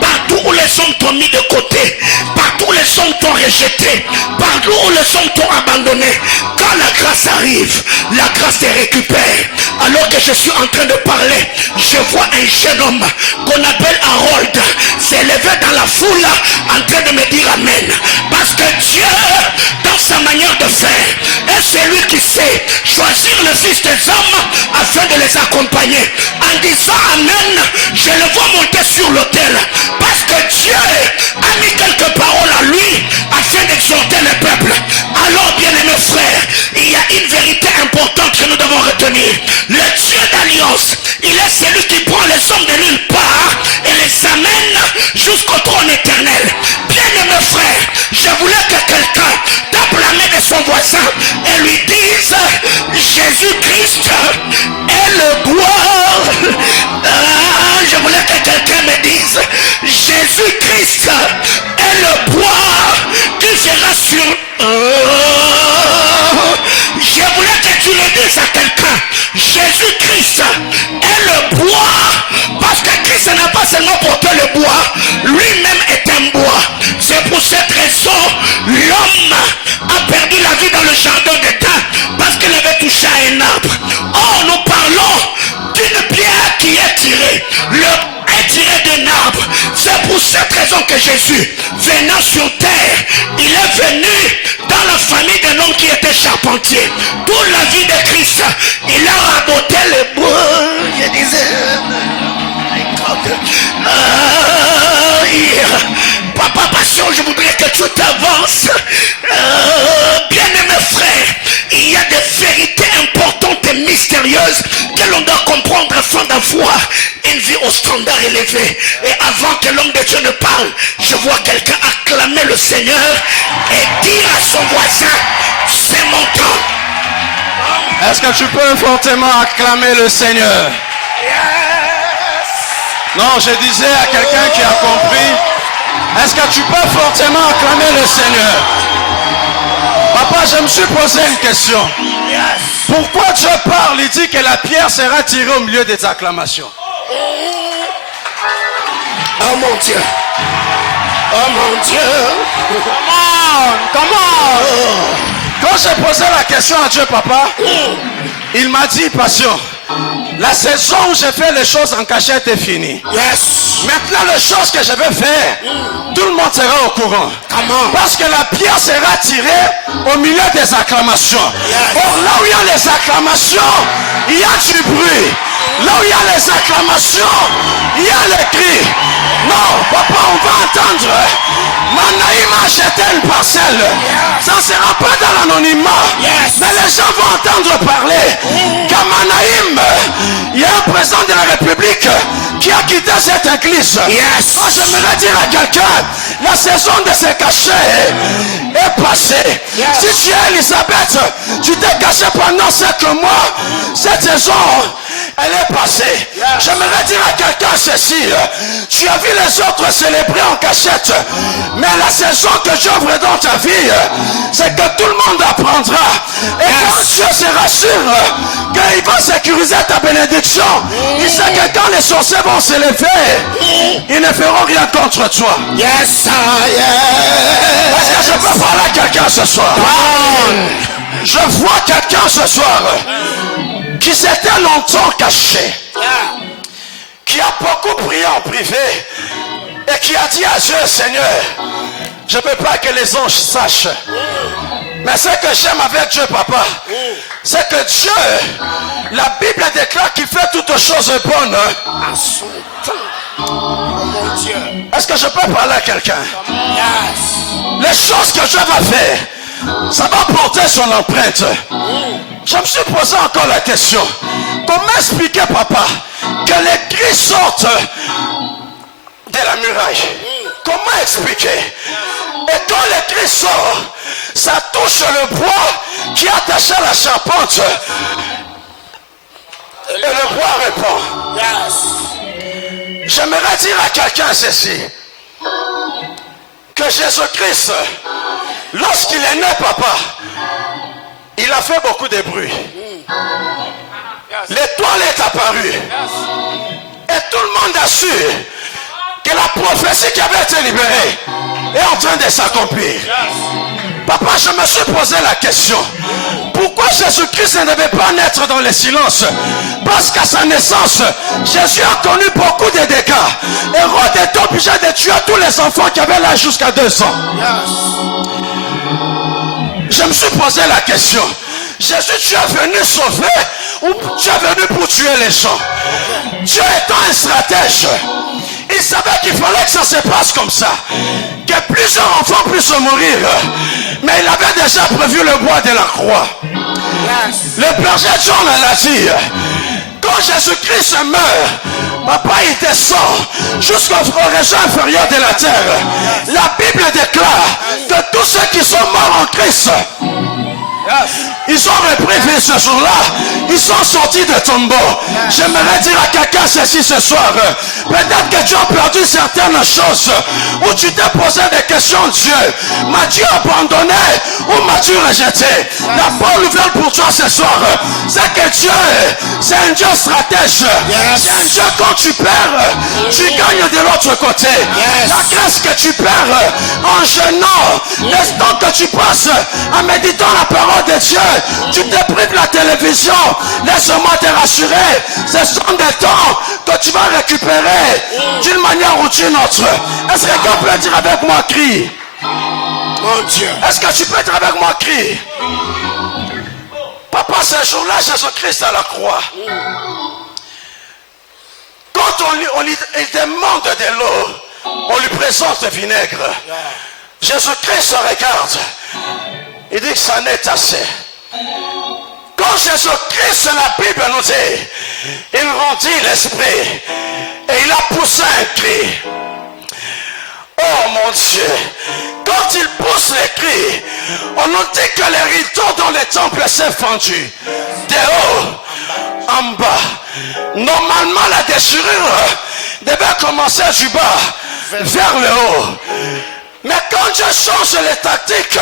Partout où les hommes t'ont mis de côté, partout où les hommes t'ont rejeté, partout où les hommes t'ont abandonné, quand la grâce arrive, la grâce te récupère. Alors que je suis en train de parler, je vois un jeune homme qu'on appelle Harold s'élever dans la foule en train de me dire Amen. Parce que Dieu, dans sa manière de faire, est celui qui sait choisir le fils des hommes afin de les accompagner. En disant Amen, je le vois monter sur l'autel. Parce que Dieu a mis quelques paroles à lui afin d'exhorter le peuple. Alors, bien-aimés frères, il y a une vérité importante que nous devons retenir. Le Dieu d'alliance, il est celui qui prend les hommes de nulle part et les amène jusqu'au trône éternel. Bien-aimés frères, je voulais que quelqu'un tape la main de son voisin et lui dise Jésus-Christ est le bois. Je voulais que quelqu'un me dise Jésus-Christ est le bois qui sera sur... Je voulais que tu le dises à quelqu'un. Jésus-Christ est le bois. Parce que Christ n'a pas seulement porté le bois, lui-même est un bois. C'est pour cette raison l'homme a perdu la vie dans le jardin d'Éden parce qu'il avait touché à un arbre. Or nous parlons d'une pierre qui est tirée. Est tiré d'un arbre. C'est pour cette raison que Jésus, venant sur terre, il est venu dans la famille d'un homme qui était charpentier. Toute la vie de Christ, il a raboté les bois. Je disais, Papa Passion, je voudrais que tu t'avances. Bien-aimés frères, il y a des vérités importantes et mystérieuses que l'on doit comprendre afin d'avoir une vie au standard élevé. Et avant que l'homme de Dieu ne parle, je vois quelqu'un acclamer le Seigneur et dire à son voisin, c'est mon temps. Est-ce que tu peux fortement acclamer le Seigneur? Non, je disais à quelqu'un qui a compris, est-ce que tu peux fortement acclamer le Seigneur? Papa, je me suis posé une question. Pourquoi Dieu parle? Il dit que la pierre sera tirée au milieu des acclamations. Oh mon Dieu. Oh mon Dieu. Comment? Quand j'ai posé la question à Dieu, papa, il m'a dit, Passion, la saison où j'ai fait les choses en cachette est finie. Yes. Maintenant, les choses que je vais faire, tout le monde sera au courant. Comment? Parce que la pierre sera tirée au milieu des acclamations. Yes. Or, là où il y a les acclamations, il y a du bruit. Là où il y a les acclamations, il y a les cris. Non, papa, on va entendre. Manaïm a acheté une parcelle. Ça ne sera pas dans l'anonymat. Mais les gens vont entendre parler. Qu'à Manaïm, il y a un président de la République qui a quitté cette église. Moi, j'aimerais dire à quelqu'un, la saison de se cacher est passée. Si tu es Elisabeth, tu t'es caché pendant 7 mois. Cette saison elle est passée. J'aimerais dire à quelqu'un ceci. Tu as vu les autres célébrer en cachette. Mais la saison que Dieu ouvre dans ta vie, c'est que tout le monde apprendra. Et quand Dieu se rassure qu'il va sécuriser ta bénédiction, il sait que quand les sorciers vont se lever, ils ne feront rien contre toi. Yes, sir, yes. Est-ce que je peux parler à quelqu'un ce soir? Je vois quelqu'un ce soir qui s'était longtemps caché, qui a beaucoup prié en privé et qui a dit à Dieu, Seigneur, je ne peux pas que les anges sachent. Mais ce que j'aime avec Dieu, papa, c'est que Dieu, la Bible déclare qu'il fait toutes choses bonnes À son temps. Oh mon Dieu. Est-ce que je peux parler à quelqu'un? Yes. Les choses que Dieu va faire, ça va porter son empreinte. Je me suis posé encore la question. Comment expliquer, papa, que les cris sortent de la muraille? Comment expliquer? Et quand les cris sortent, ça touche le bois qui est attaché à la charpente. Et le bois répond. Yes. J'aimerais dire à quelqu'un ceci. Que Jésus-Christ, lorsqu'il est né, papa, il a fait beaucoup de bruit. L'étoile est apparue. Et tout le monde a su que la prophétie qui avait été libérée est en train de s'accomplir. Papa, je me suis posé la question. Pourquoi Jésus-Christ ne devait pas naître dans le silence? Parce qu'à sa naissance, Jésus a connu beaucoup de dégâts. Hérode est obligé de tuer tous les enfants qui avaient l'âge jusqu'à 2 ans. Je me suis posé la question. Jésus, tu es venu sauver ou tu es venu pour tuer les gens? Dieu étant un stratège, il savait qu'il fallait que ça se passe comme ça. Que plusieurs enfants puissent mourir. Mais il avait déjà prévu le bois de la croix. Le berger John l'a dit. Quand Jésus-Christ meurt, papa, il descend jusqu'au région inférieure de la terre. La Bible déclare que tous ceux qui sont morts en Christ, ils ont repris vie ce jour-là. Ils sont sortis de tombeau. J'aimerais dire à quelqu'un ceci ce soir. Peut-être que tu as perdu certaines choses. Où tu t'es posé des questions. Dieu, m'as-tu abandonné ou m'as-tu rejeté? La bonne nouvelle pour toi ce soir, c'est que Dieu, c'est un Dieu stratège. C'est un Dieu quand tu perds, tu gagnes de l'autre côté. La grâce que tu perds en jeûnant, l'instant que tu passes en méditant la parole de Dieu, tu te prives la télévision. Laisse-moi te rassurer, ce sont des temps que tu vas récupérer d'une manière ou d'une autre. Est-ce que quelqu'un peut dire avec moi crie? Mon Dieu. Est-ce que tu peux dire avec moi crie? Papa, ce jour-là, Jésus-Christ à la croix, quand il demande de l'eau, on lui présente le vinaigre. Jésus-Christ se regarde. Il dit que ça n'est assez. Quand Jésus-Christ, la Bible nous dit, il rendit l'esprit et il a poussé un cri. Oh mon Dieu, quand il pousse les cris, on nous dit que les rideaux dans le temple s'est fendu. De haut en bas. Normalement, la déchirure devait commencer du bas vers le haut. Mais quand Dieu change les tactiques,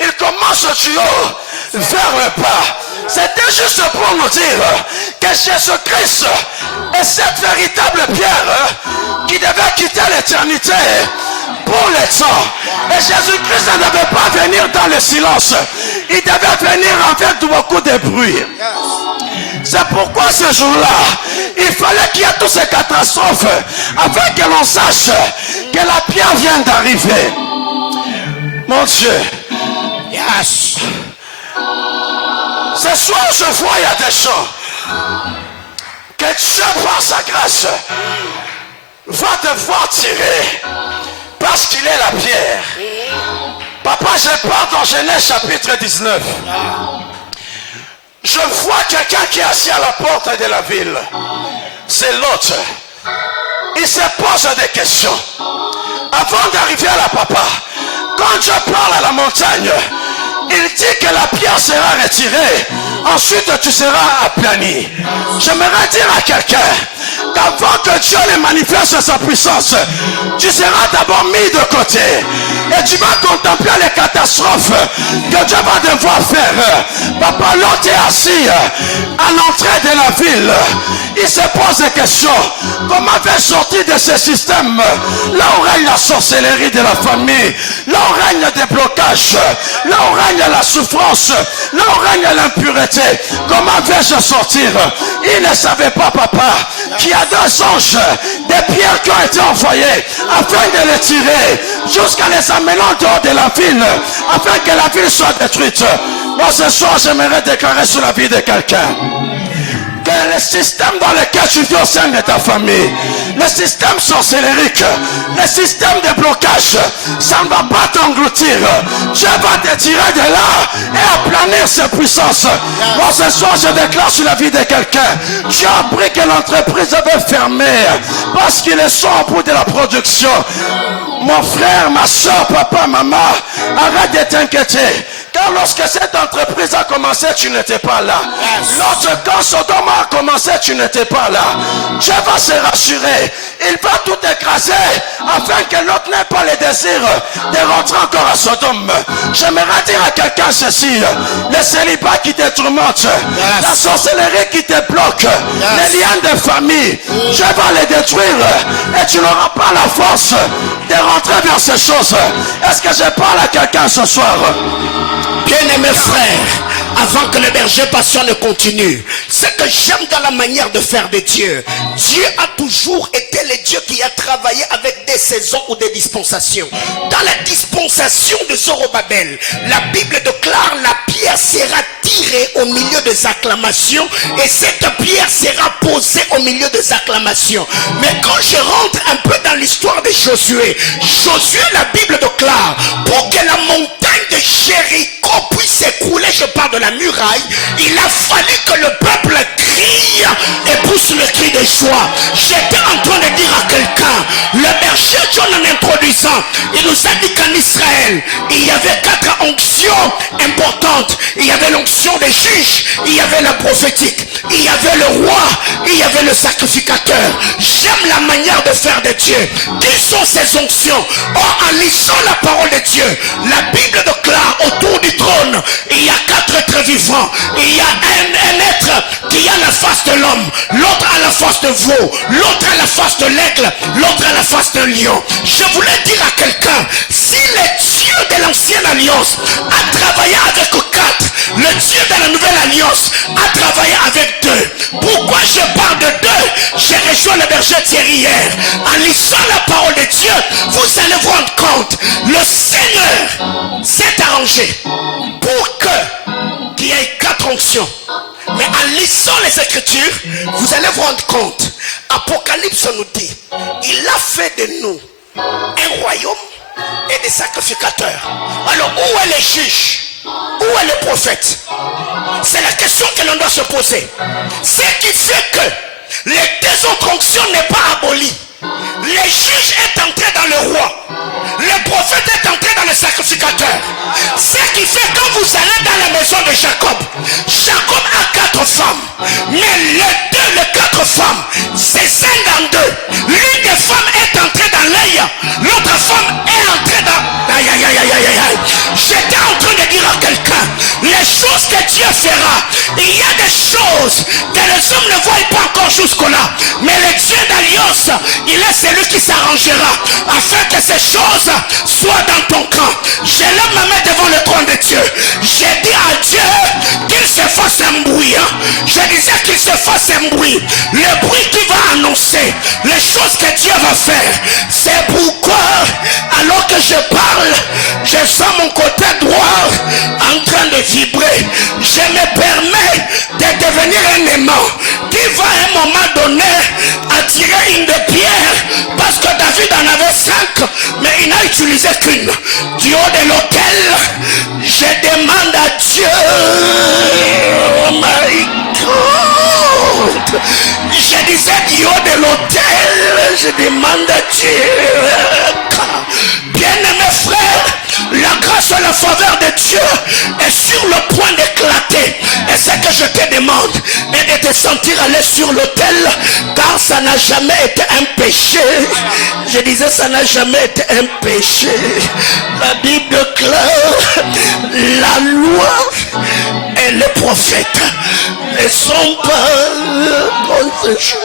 il commence du haut vers le bas. C'était juste pour nous dire que Jésus-Christ est cette véritable pierre qui devait quitter l'éternité pour les temps. Et Jésus-Christ ne devait pas venir dans le silence. Il devait venir avec beaucoup de bruit. C'est pourquoi ce jour-là, il fallait qu'il y ait toutes ces catastrophes afin que l'on sache que la pierre vient d'arriver. Mon Dieu. Yes. Ce soir, je vois, il y a des gens que Dieu, par sa grâce, va devoir tirer parce qu'il est la pierre. Papa, je pars dans Genèse chapitre 19. Je vois quelqu'un qui est assis à la porte de la ville. C'est l'autre. Il se pose des questions. Avant d'arriver à la papa, quand Dieu parle à la montagne, il dit que la pierre sera retirée ensuite tu seras aplani. J'aimerais dire à quelqu'un qu'avant que Dieu ne manifeste sa puissance, tu seras d'abord mis de côté et tu vas contempler les catastrophes que Dieu va devoir faire. Papa Lot est assis à l'entrée de la ville. Il se pose des questions. Comment faire sortir de ce système là où règne la sorcellerie de la famille, là où règne des blocages, là où règne la souffrance, là où règne l'impureté? Comment vais-je sortir? Il ne savait pas, papa, qu'il y a deux anges, des pierres qui ont été envoyées afin de les tirer jusqu'à les amener dehors de la ville, afin que la ville soit détruite. Moi ce soir j'aimerais déclarer sur la vie de quelqu'un que le système dans lequel tu vis au sein de ta famille, le système sorcellérique, le système de blocage, ça ne va pas t'engloutir. Dieu va te tirer de là et aplanir ses puissances. Moi ce soir je déclare sur la vie de quelqu'un, tu as appris que l'entreprise avait fermé parce qu'ils sont au bout de la production. Mon frère, ma soeur, papa, maman, arrête de t'inquiéter. Car lorsque cette entreprise a commencé, tu n'étais pas là. Lorsque quand Sodome a commencé, tu n'étais pas là. Dieu va se rassurer. Il va tout écraser afin que l'autre n'ait pas le désir de rentrer encore à Sodome. J'aimerais dire à quelqu'un ceci. Le célibat qui te tourmente, la sorcellerie qui te bloque, les liens de famille, Dieu va les détruire et tu n'auras pas la force de rentrer vers ces choses. Est-ce que je parle à quelqu'un ce soir? Bien-aimés frères, avant que le berger patient ne continue, ce que j'aime dans la manière de faire de Dieu, Dieu a toujours été le Dieu qui a travaillé avec des saisons ou des dispensations. Dans la dispensation de Zorobabel, la Bible déclare la pierre sera tirée au milieu des acclamations et cette pierre sera posée au milieu des acclamations. Mais quand je rentre un peu dans l'histoire de Josué, la Bible déclare, pour que la montagne de Jéricho puisse s'écrouler, je parle de la muraille, il a fallu que le peuple crie et pousse le cri de joie. J'étais en train de dire à quelqu'un, le berger John en introduisant, il nous a dit qu'en Israël, il y avait 4 onctions importantes. Il y avait l'onction des juges, il y avait la prophétique, il y avait le roi, il y avait le sacrificateur. J'aime la manière de faire de Dieu. Quelles sont ces onctions? En lisant la parole de Dieu, la Bible déclare autour du trône, il y a 4 êtres vivants. Il y a un être qui a la face de l'homme, l'autre a la face de veau, l'autre a la face de l'aigle, l'autre a la face d'un lion. Je voulais dire à quelqu'un, si le Dieu de l'ancienne alliance a travaillé avec 4, le Dieu de la nouvelle alliance a travaillé avec 2. Pourquoi je parle de 2? J'ai rejoint le berger Thierry hier. En lisant la parole de Dieu, vous allez vous rendre compte, le Seigneur s'est arrangé pour qu'il y ait 4 onctions. Mais en lisant les Écritures, vous allez vous rendre compte, Apocalypse nous dit, il a fait de nous un royaume et des sacrificateurs. Alors où est le juge? Où est le prophète? C'est la question que l'on doit se poser. Ce qui fait que les 2 autres onctions n'est pas abolies. Le juge est entré dans le roi, le prophète est entré dans le sacrificateur. Ce qui fait que quand vous allez dans la maison de Jacob, Jacob a 4 femmes, mais les 4 femmes, c'est scindé en 2. L'une des femmes est entrée dans l'œil, l'autre femme est entrée dans... Aïe, aïe, aïe, aïe, aïe, aïe. J'étais en train de dire à quelqu'un, les choses que Dieu fera, il y a des choses que les hommes ne voient pas encore jusque-là, mais le Dieu d'alliance, il est celui qui s'arrangera afin que ces choses soient dans ton camp. Je lève ma main devant le trône de Dieu. J'ai dit à Dieu qu'il se fasse un bruit. Je disais qu'il se fasse un bruit. Le bruit qui va annoncer les choses que Dieu va faire. C'est pourquoi, alors que je parle, je sens mon côté droit en train de vibrer. Je me permets de devenir un aimant qui va à un moment donné attirer une de pierre. Parce que David en avait 5, mais il n'a utilisé qu'une. Du haut de l'autel, je demande à Dieu, oh my God, je disais du haut de l'autel, je demande à Dieu, bien-aimés frères, la grâce et la faveur de Dieu est sur le point d'éclater. Et ce que je te demande est de te sentir aller sur l'autel, car ça n'a jamais été un péché. Je disais, ça n'a jamais été un péché. La Bible claire, la loi et les prophètes ne sont pas contre ces choses.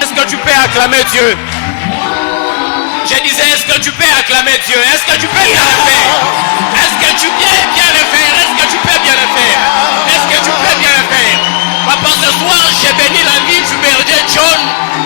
Est-ce que tu peux acclamer Dieu? Je disais, est-ce que tu peux acclamer Dieu? Est-ce que tu peux bien le faire? Est-ce que tu peux bien le faire? Est-ce que tu peux bien le faire? Est-ce que tu peux bien le faire? Papa, ce soir, j'ai béni la vie du berger John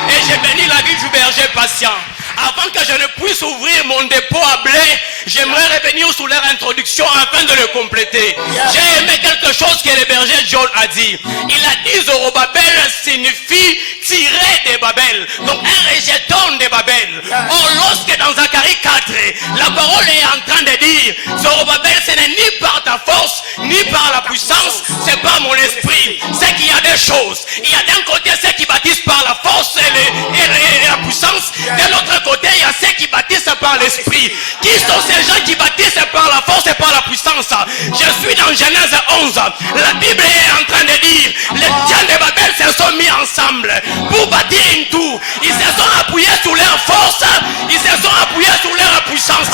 et j'ai béni la vie du berger patient. Avant que je ne puisse ouvrir mon dépôt à blé, j'aimerais revenir sur leur introduction afin de le compléter. J'ai aimé quelque chose que le berger John a dit. Il a dit Zorobabel signifie tirer des Babel, donc un rejeton de Babel. Or, lorsque dans Zacharie 4, la parole est en train de dire Zorobabel, ce n'est ni par ta force, ni par la puissance, c'est par mon esprit. C'est qu'il y a des choses. Il y a d'un côté ceux qui bâtissent par la force et la puissance, de l'autre côté, il y a ceux qui bâtissent par l'esprit. Qui sont ces gens qui bâtissent par la force et par la puissance? Je suis dans Genèse 11. La Bible est en train de dire les dieux de Babel se sont mis ensemble pour bâtir une tour. Ils se sont appuyés sur leur force, ils se sont appuyés sur leur puissance.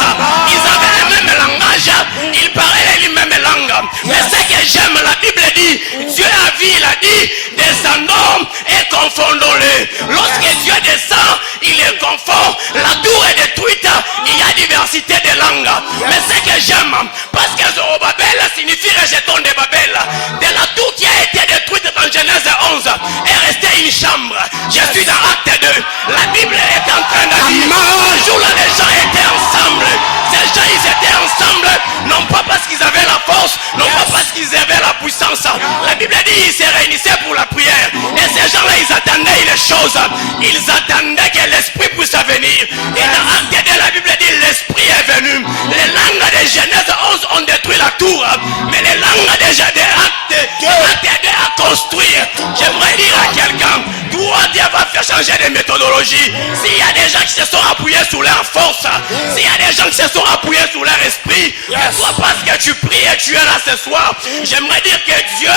Ils avaient le même langage, ils parlaient les mêmes langues. Mais ce que j'aime, la Bible dit, Dieu a vu, il a dit, descendons et confondons-les. Lorsque Dieu descend, il les confond. La tour est détruite, il y a diversité de langues. Mais ce que j'aime, parce que Zorobabel signifie rejeton de Babel, de la tour qui a été détruite dans Genèse 11, est restée une chambre. Je suis dans Acte 2. La Bible est en train de dire, ce jour-là, les gens étaient ensemble. Ces gens, ils étaient ensemble, non pas parce qu'ils avaient la force, non pas parce qu'ils avaient la puissance. La Bible dit, ils se réunissaient pour la prière. Et ces gens-là, ils attendaient une chose. Ils attendaient que l'Esprit puisse venir. Et dans Acte 2, la Bible dit, l'Esprit est venu. Les langues de Genèse 11 ont détruit la tour. Mais les langues de Acte 2 à construire. J'aimerais dire à quelqu'un, toi, Dieu va faire changer de méthodologie. S'il y a des gens qui se sont appuyés sur leur force, s'il y a des gens qui se sont appuyés sur leur esprit, et toi, parce que tu pries et tu es là ce soir, j'aimerais dire que Dieu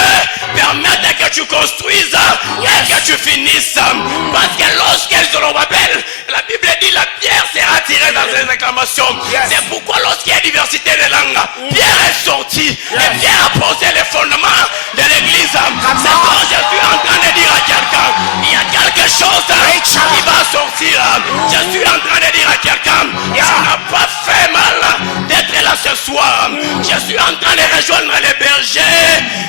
permette que tu construises et que tu finisses. Parce que lorsqu'elles ont l'appel, la Bible dit la pierre sera tirée dans les acclamations. C'est pourquoi lorsqu'il y a diversité de langues, Pierre est sorti et Pierre a posé les fondements de l'église. C'est quand je suis en train de dire à quelqu'un, il y a quelque chose qui va sortir. Je suis en train de dire à quelqu'un, ça n'a pas fait mal d'être là ce soir. Je suis en train de rejoindre les bergers.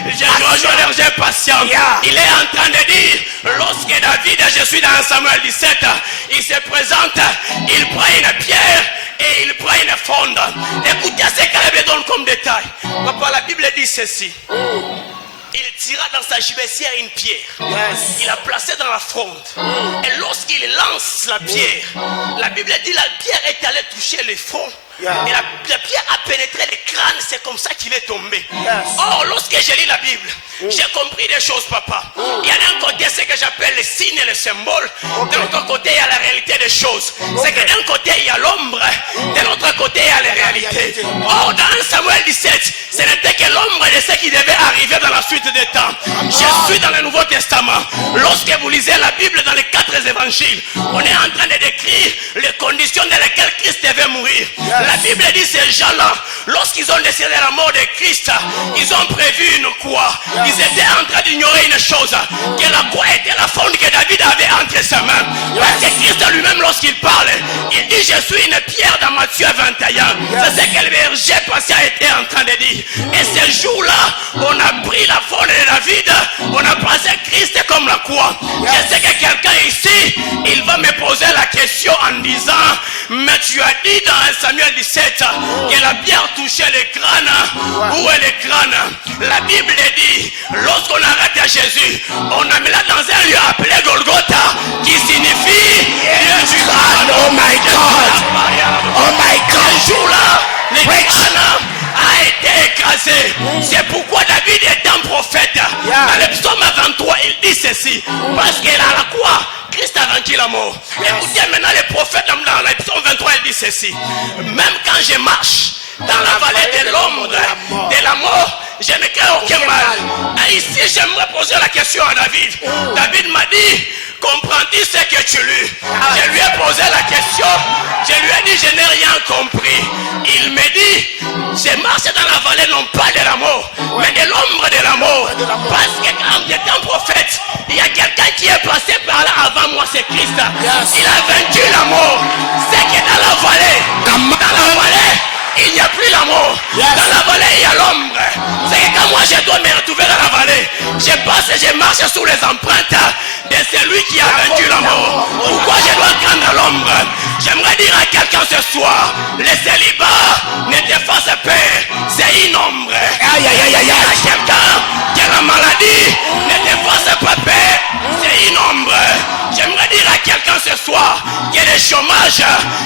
Je rejoins les bergers patients. Il est en train de dire, lorsque David, je suis dans Samuel 17, il se présente, il prend une pierre et il prend une fronde. Écoutez ce qu'elle donne comme détail. Papa, la Bible dit ceci. Il tira dans sa gibecière une pierre. Il l'a placée dans la fronde. Et lorsqu'il lance la pierre, la Bible dit la pierre est allée toucher le front. Et la pierre a pénétré le crâne, c'est comme ça qu'il est tombé. Or, lorsque j'ai lu la Bible, j'ai compris des choses, papa. Il y a d'un côté ce que j'appelle les signes et les symboles. De l'autre côté, il y a la réalité des choses. C'est que d'un côté, il y a l'ombre. De l'autre côté, il y a les réalités. Or, dans Samuel 17, ce n'était que l'ombre de ce qui devait arriver dans la suite des temps. Je suis dans le Nouveau Testament. Lorsque vous lisez la Bible dans les 4 évangiles, on est en train de décrire les conditions dans lesquelles Christ devait mourir. La Bible dit ces gens-là, lorsqu'ils ont décidé la mort de Christ, ils ont prévu une croix. Ils étaient en train d'ignorer une chose, que la croix était la fronde que David avait entre ses mains. Parce que Christ lui-même, lorsqu'il parle, il dit, je suis une pierre dans Matthieu 21. C'est ce que le berger patient était en train de dire. Et ce jour-là, on a pris la fronde de David, on a placé Christ comme la croix. Je sais que quelqu'un ici, il va me poser la question en disant, mais tu as dit dans Samuel 17 que la pierre touchait le crâne. Où est le crâne? La Bible dit, lorsqu'on arrête à Jésus, on a mis là dans un lieu appelé Golgotha, qui signifie lieu du crâne. Oh my God! Oh my God! Ce jour-là, le crâne a été écrasé. C'est pourquoi David est un prophète. Dans le psaume 23, il dit ceci, parce qu'il a la croix, Christ a vaincu la mort. Écoutez maintenant les prophètes dans le psaume 23, il dit ceci, même quand je marche dans la vallée de l'ombre de la mort, je ne crains aucun mal. Et ici, j'aimerais poser la question à David. David m'a dit, comprends-tu ce que tu lis? Je lui ai posé la question, je lui ai dit, je n'ai rien compris. Il me dit, je marche dans la vallée non pas de la mort, mais de l'ombre de la mort. Parce que quand j'étais un prophète, il y a quelqu'un qui est passé par là avant moi, c'est Christ. Il a vaincu la mort. C'est que dans la vallée, il n'y a plus la mort. Dans la vallée, il y a l'ombre. C'est que quand moi je dois me retrouver dans la vallée, je passe et je marche sous les empreintes de celui qui a vaincu la mort. Pourquoi je dois prendre l'ombre? J'aimerais dire à quelqu'un ce soir, le célibat ne te fasse peur, c'est une ombre. Il y a quelqu'un qui a la maladie, ne te fasse pas peur, c'est une ombre. J'aimerais dire à quelqu'un ce soir que le chômage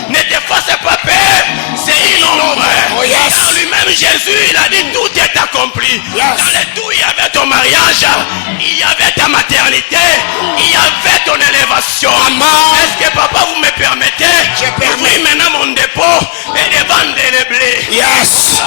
ne te fasse pas peur, c'est une ombre. Car lui-même Jésus, il a dit tout est accompli. Dans le tout, il y avait ton mariage, il y avait ta maternité, il y avait ton élévation. Est-ce que papa vous me permettez d'ouvrir maintenant mon dépôt et de vendre les blés? Yes.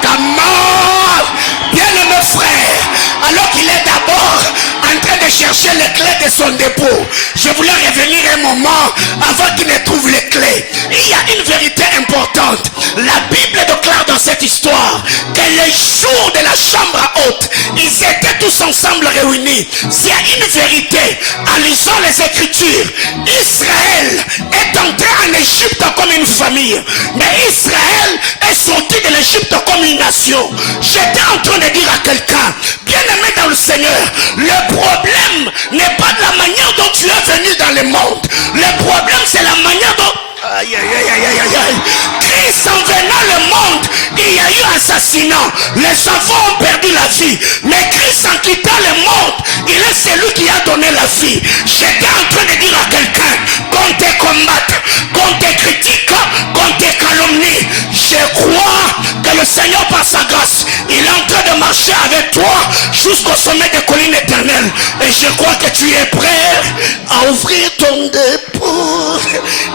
Comment, bien-aimé frère, alors qu'il est d'abord en train de chercher les clés de son dépôt, je voulais revenir un moment avant qu'il ne trouve les clés. Il y a une vérité importante. La Bible déclare dans cette histoire que les jours de la chambre haute, ils étaient tous ensemble réunis. S'il y a une vérité, en lisant les Écritures, Israël est entré en Égypte comme une famille, mais Israël est sorti de l'Égypte comme une nation. J'étais en train de dire à quelqu'un, bien-aimé dans le Seigneur, le problème n'est pas de la manière dont tu es venu dans le monde. Le problème, c'est la manière dont... Aïe, aïe, aïe, aïe, aïe, aïe. Christ en venant le monde, il y a eu assassinat. Les enfants ont perdu la vie. Mais Christ en quittant le monde, il est celui qui a donné la vie. J'étais en train de dire à quelqu'un, qu'on te combatte, qu'on te critique, qu'on te calomnie, je crois que le Seigneur par sa grâce, il est en train de marcher avec toi jusqu'au sommet des collines éternelles. Et je crois que tu es prêt à ouvrir ton dépôt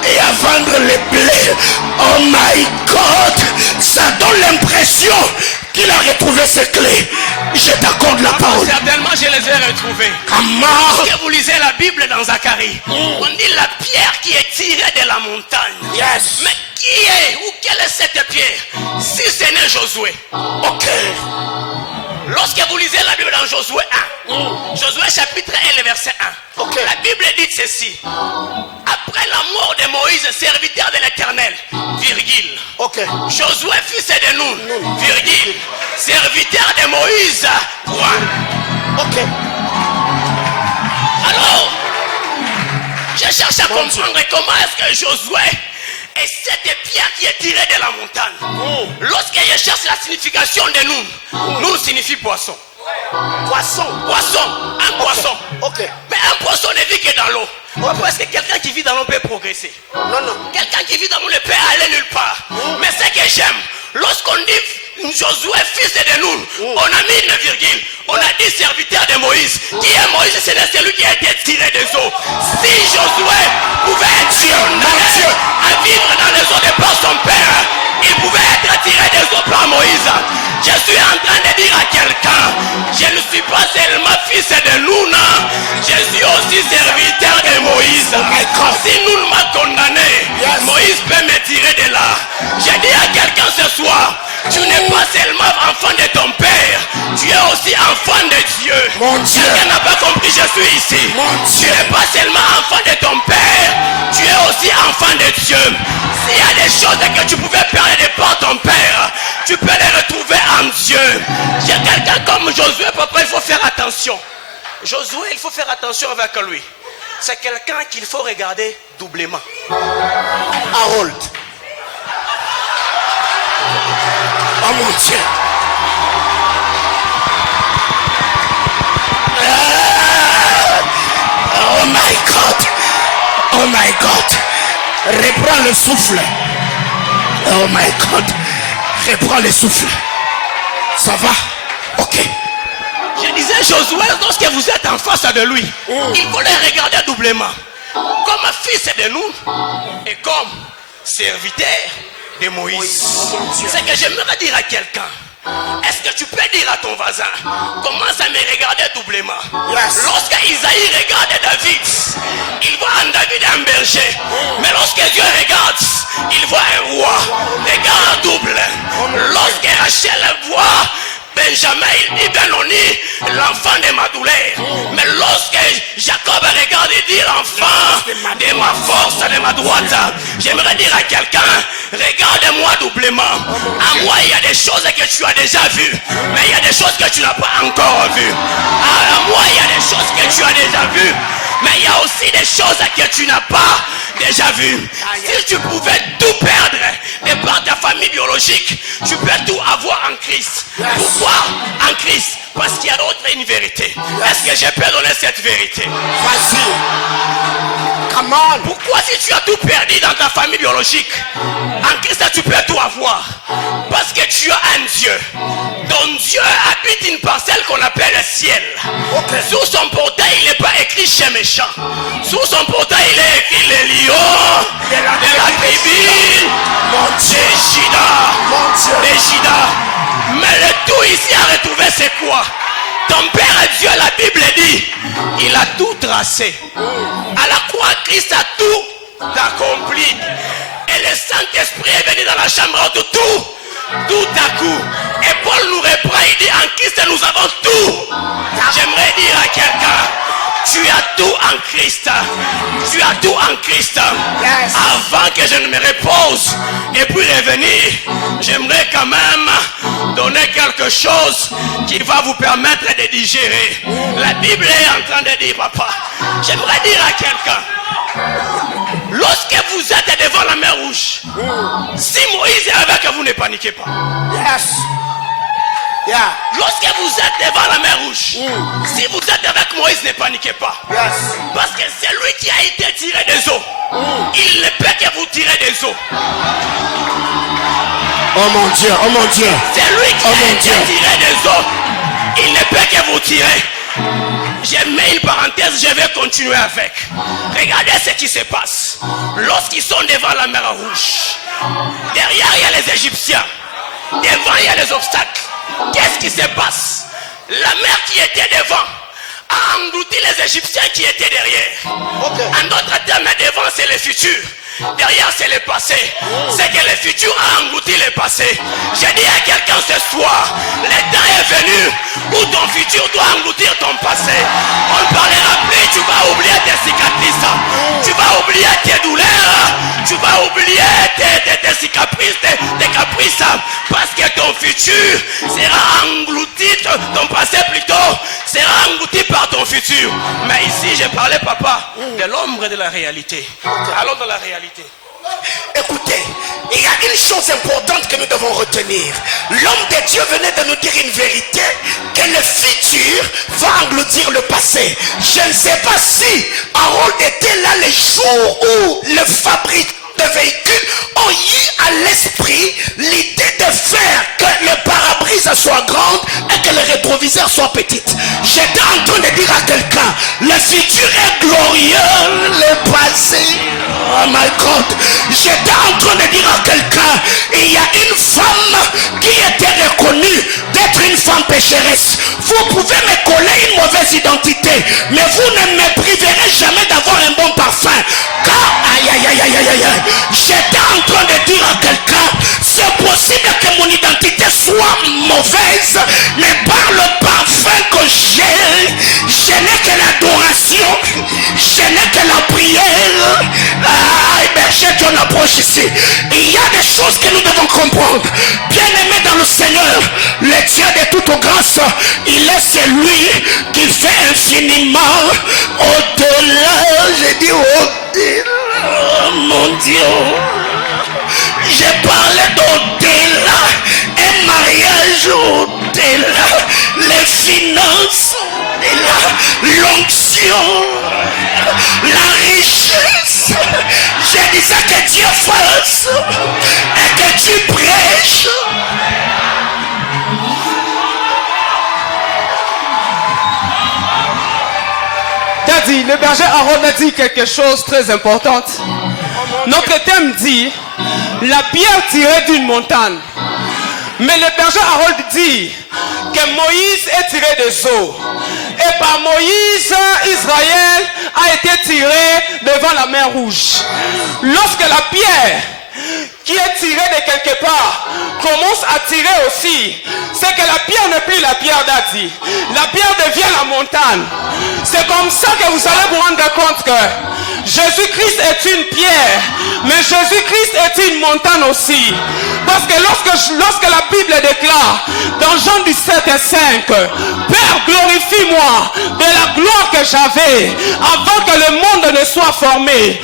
et à vendre les blés. Oh my God, ça donne l'impression qu'il a retrouvé ses clés. Je t'accorde la parole. Certainement, je les ai retrouvées. Comment? Lorsque vous lisez la Bible dans Zacharie, on dit la pierre qui est tirée de la montagne. Yes. Mais qui est ou quelle est cette pierre? Si ce n'est Josué. Ok. Lorsque vous lisez la Bible dans Josué 1, Josué chapitre 1, le verset 1, la Bible dit ceci. Après la mort de Moïse, serviteur de l'Éternel, virgule. Josué, fils de Nun, virgule. Serviteur de Moïse, point. Alors, je cherche à comprendre comment est-ce que Josué est cette pierre qui est tirée de la montagne. Lorsque je cherche la signification de Nun, Nun signifie poisson. Poisson, un poisson. Mais un poisson ne vit que dans l'eau. Pourquoi est-ce que quelqu'un qui vit dans l'eau peut progresser? Non. Quelqu'un qui vit dans l'eau ne peut aller nulle part. Mais ce que j'aime, lorsqu'on dit Josué, fils de Nun, on a mis une virgule. On a dit serviteur de Moïse. Qui est Moïse? C'est celui qui a été tiré des eaux. Si Josué pouvait être condamné à vivre dans les eaux de par son père, il pouvait être tiré des eaux par Moïse. Je suis en train de dire à quelqu'un, je ne suis pas seulement fils de Nun, je suis aussi serviteur de Moïse. Si Nun m'a condamné, Moïse peut me tirer de là. Je dis à quelqu'un ce soir, tu n'es pas seulement enfant de ton père, tu es aussi enfant de Dieu. Quelqu'un n'a pas compris, je suis ici. Tu n'es pas seulement enfant de ton père, tu es aussi enfant de Dieu. S'il y a des choses que tu pouvais perdre de par ton père, tu peux les retrouver en Dieu. J'ai quelqu'un comme Josué, papa, il faut faire attention. Josué, il faut faire attention avec lui. C'est quelqu'un qu'il faut regarder doublement. Harold. Oh mon Dieu. Oh my God. Oh my God. Reprends le souffle. Oh my God. Reprends le souffle. Ça va? Ok. Je disais Josué, lorsque vous êtes en face de lui, il faut les regarder doublement. Comme fils de nous et comme serviteur de Moïse. C'est que j'aimerais dire à quelqu'un. Est-ce que tu peux dire à ton voisin, commence à me regarder doublement. Lorsque Isaïe regarde David, il voit en David un berger. Mais lorsque Dieu regarde, il voit un roi. Regarde double. Lorsque Rachel voit Benjamin, il dit Benoni, l'enfant de ma douleur. Mais lorsque Jacob regarde, il dit l'enfant de ma force, de ma droite. J'aimerais dire à quelqu'un, regarde-moi doublement. À moi, il y a des choses que tu as déjà vues, mais il y a des choses que tu n'as pas encore vues. À moi, il y a des choses que tu as déjà vues, mais il y a aussi des choses que tu n'as pas déjà vues. Si tu pouvais tout perdre de par ta famille biologique, tu peux tout avoir en Christ. Pourquoi en Christ? Parce qu'il y a d'autres une vérité. Est-ce que je peux donner cette vérité? Vas-y. Come on. Pourquoi si tu as tout perdu dans ta famille biologique, en Christ tu peux tout avoir? Parce que tu as un Dieu. Ton Dieu habite une parcelle qu'on appelle le ciel. Sous son portail, il n'est pas écrit chez méchant. Sous son portail, il est écrit les lions de la tribu de Juda. Mais le tout ici à retrouver, c'est quoi? Ton Père Dieu, la Bible dit, il a tout tracé. À la croix, Christ a tout accompli. Et le Saint-Esprit est venu dans la chambre haute, tout à coup. Et Paul nous reprend, il dit, en Christ, nous avons tout. J'aimerais dire à quelqu'un, tu as tout en Christ. Tu as tout en Christ. Avant que je ne me repose et puis revenir, j'aimerais quand même donner quelque chose qui va vous permettre de digérer. La Bible est en train de dire, papa, j'aimerais dire à quelqu'un, lorsque vous êtes devant la mer rouge, si Moïse est avec vous, ne paniquez pas. Lorsque vous êtes devant la mer rouge, si vous êtes avec Moïse, ne paniquez pas. Parce que c'est lui qui a été tiré des eaux. Il ne peut que vous tirer des eaux. Oh mon Dieu, oh mon Dieu. C'est lui qui a été tiré des eaux. Il ne peut que vous tirer. Je mets une parenthèse, je vais continuer avec. Regardez ce qui se passe. Lorsqu'ils sont devant la mer rouge, derrière il y a les Égyptiens. Devant il y a les obstacles. Qu'est-ce qui se passe? La mer qui était devant a englouti les Égyptiens qui étaient derrière. En d'autres termes, devant c'est le futur. Derrière c'est le passé. C'est que le futur a englouti le passé. J'ai dit à quelqu'un ce soir, le temps est venu où ton futur doit engloutir ton passé. On ne parlera plus, tu vas oublier tes cicatrices. Tu vas oublier tes douleurs. Tu vas oublier tes cicatrices, tes caprices. Parce que ton futur sera englouti, ton passé plutôt, sera englouti par ton futur. Mais ici j'ai parlé, papa, de l'ombre et de la réalité. Allons dans la réalité. Écoutez, il y a une chose importante que nous devons retenir. L'homme de Dieu venait de nous dire une vérité, que le futur va engloutir le passé. Je ne sais pas si Harold était là les jours où le fabricant de véhicules ont eu à l'esprit l'idée de faire que le pare-brise soit grand et que le rétroviseur soit petit. J'étais en train de dire à quelqu'un, le futur est glorieux, le passé, oh my God. J'étais en train de dire à quelqu'un, il y a une femme qui était reconnue d'être une femme pécheresse. Vous pouvez me coller une mauvaise identité, mais vous ne me priverez jamais d'avoir un bon parfum. Car, aïe aïe aïe aïe aïe aïe, j'étais en train de dire à quelqu'un, c'est possible que mon identité soit mauvaise, mais par le parfum que j'ai, je n'ai que l'adoration, je n'ai que la prière. Aïe, berger, Dieu approche ici. Il y a des choses que nous devons comprendre. Bien-aimé dans le Seigneur, le Dieu de toute grâce, il est celui qui fait infiniment au-delà. J'ai dit au-delà. Oh mon Dieu, j'ai parlé d'au-delà, un mariage au-delà, les finances au-delà, l'onction, la richesse. Je disais que Dieu fasse et que tu prêches. Daddy, le berger Aaron a dit quelque chose de très important. Notre thème dit, la pierre tirée d'une montagne. Mais le berger Harold dit que Moïse est tiré des eaux. Et par Moïse, Israël a été tiré devant la mer Rouge. Lorsque la pierre qui est tirée de quelque part commence à tirer aussi, c'est que la pierre n'est plus la pierre d'Adi. La pierre devient la montagne. C'est comme ça que vous allez vous rendre compte que Jésus-Christ est une pierre, mais Jésus-Christ est une montagne aussi. Parce que lorsque la Bible déclare dans Jean 17 et 5, Père, glorifie-moi de la gloire que j'avais avant que le monde ne soit formé.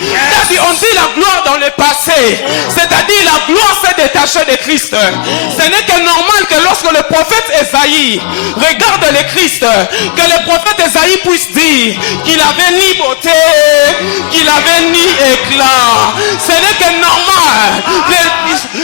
On dit la gloire dans le passé, c'est-à-dire la gloire s'est détachée de Christ. Ce n'est que normal que lorsque le prophète Esaïe regarde le Christ, que le prophète Esaïe puisse dire qu'il avait ni beauté, qu'il avait ni éclat. Ce n'est que normal.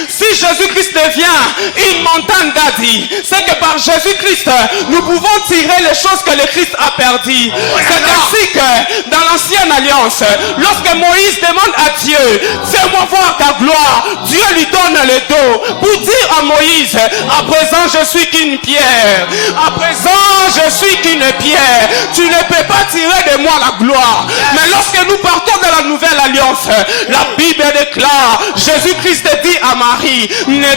Si Jésus-Christ devient une montagne d'Adi, c'est que par Jésus-Christ, nous pouvons tirer les choses que le Christ a perdues. C'est ainsi que dans l'ancienne alliance, lorsque Moïse demande à Dieu, fais-moi voir ta gloire, Dieu lui donne le dos pour dire à Moïse, à présent je suis qu'une pierre, à présent je suis qu'une pierre, tu ne peux pas tirer de moi la gloire. Mais lorsque nous partons de la nouvelle alliance, la Bible déclare, Jésus-Christ dit à Marie, ne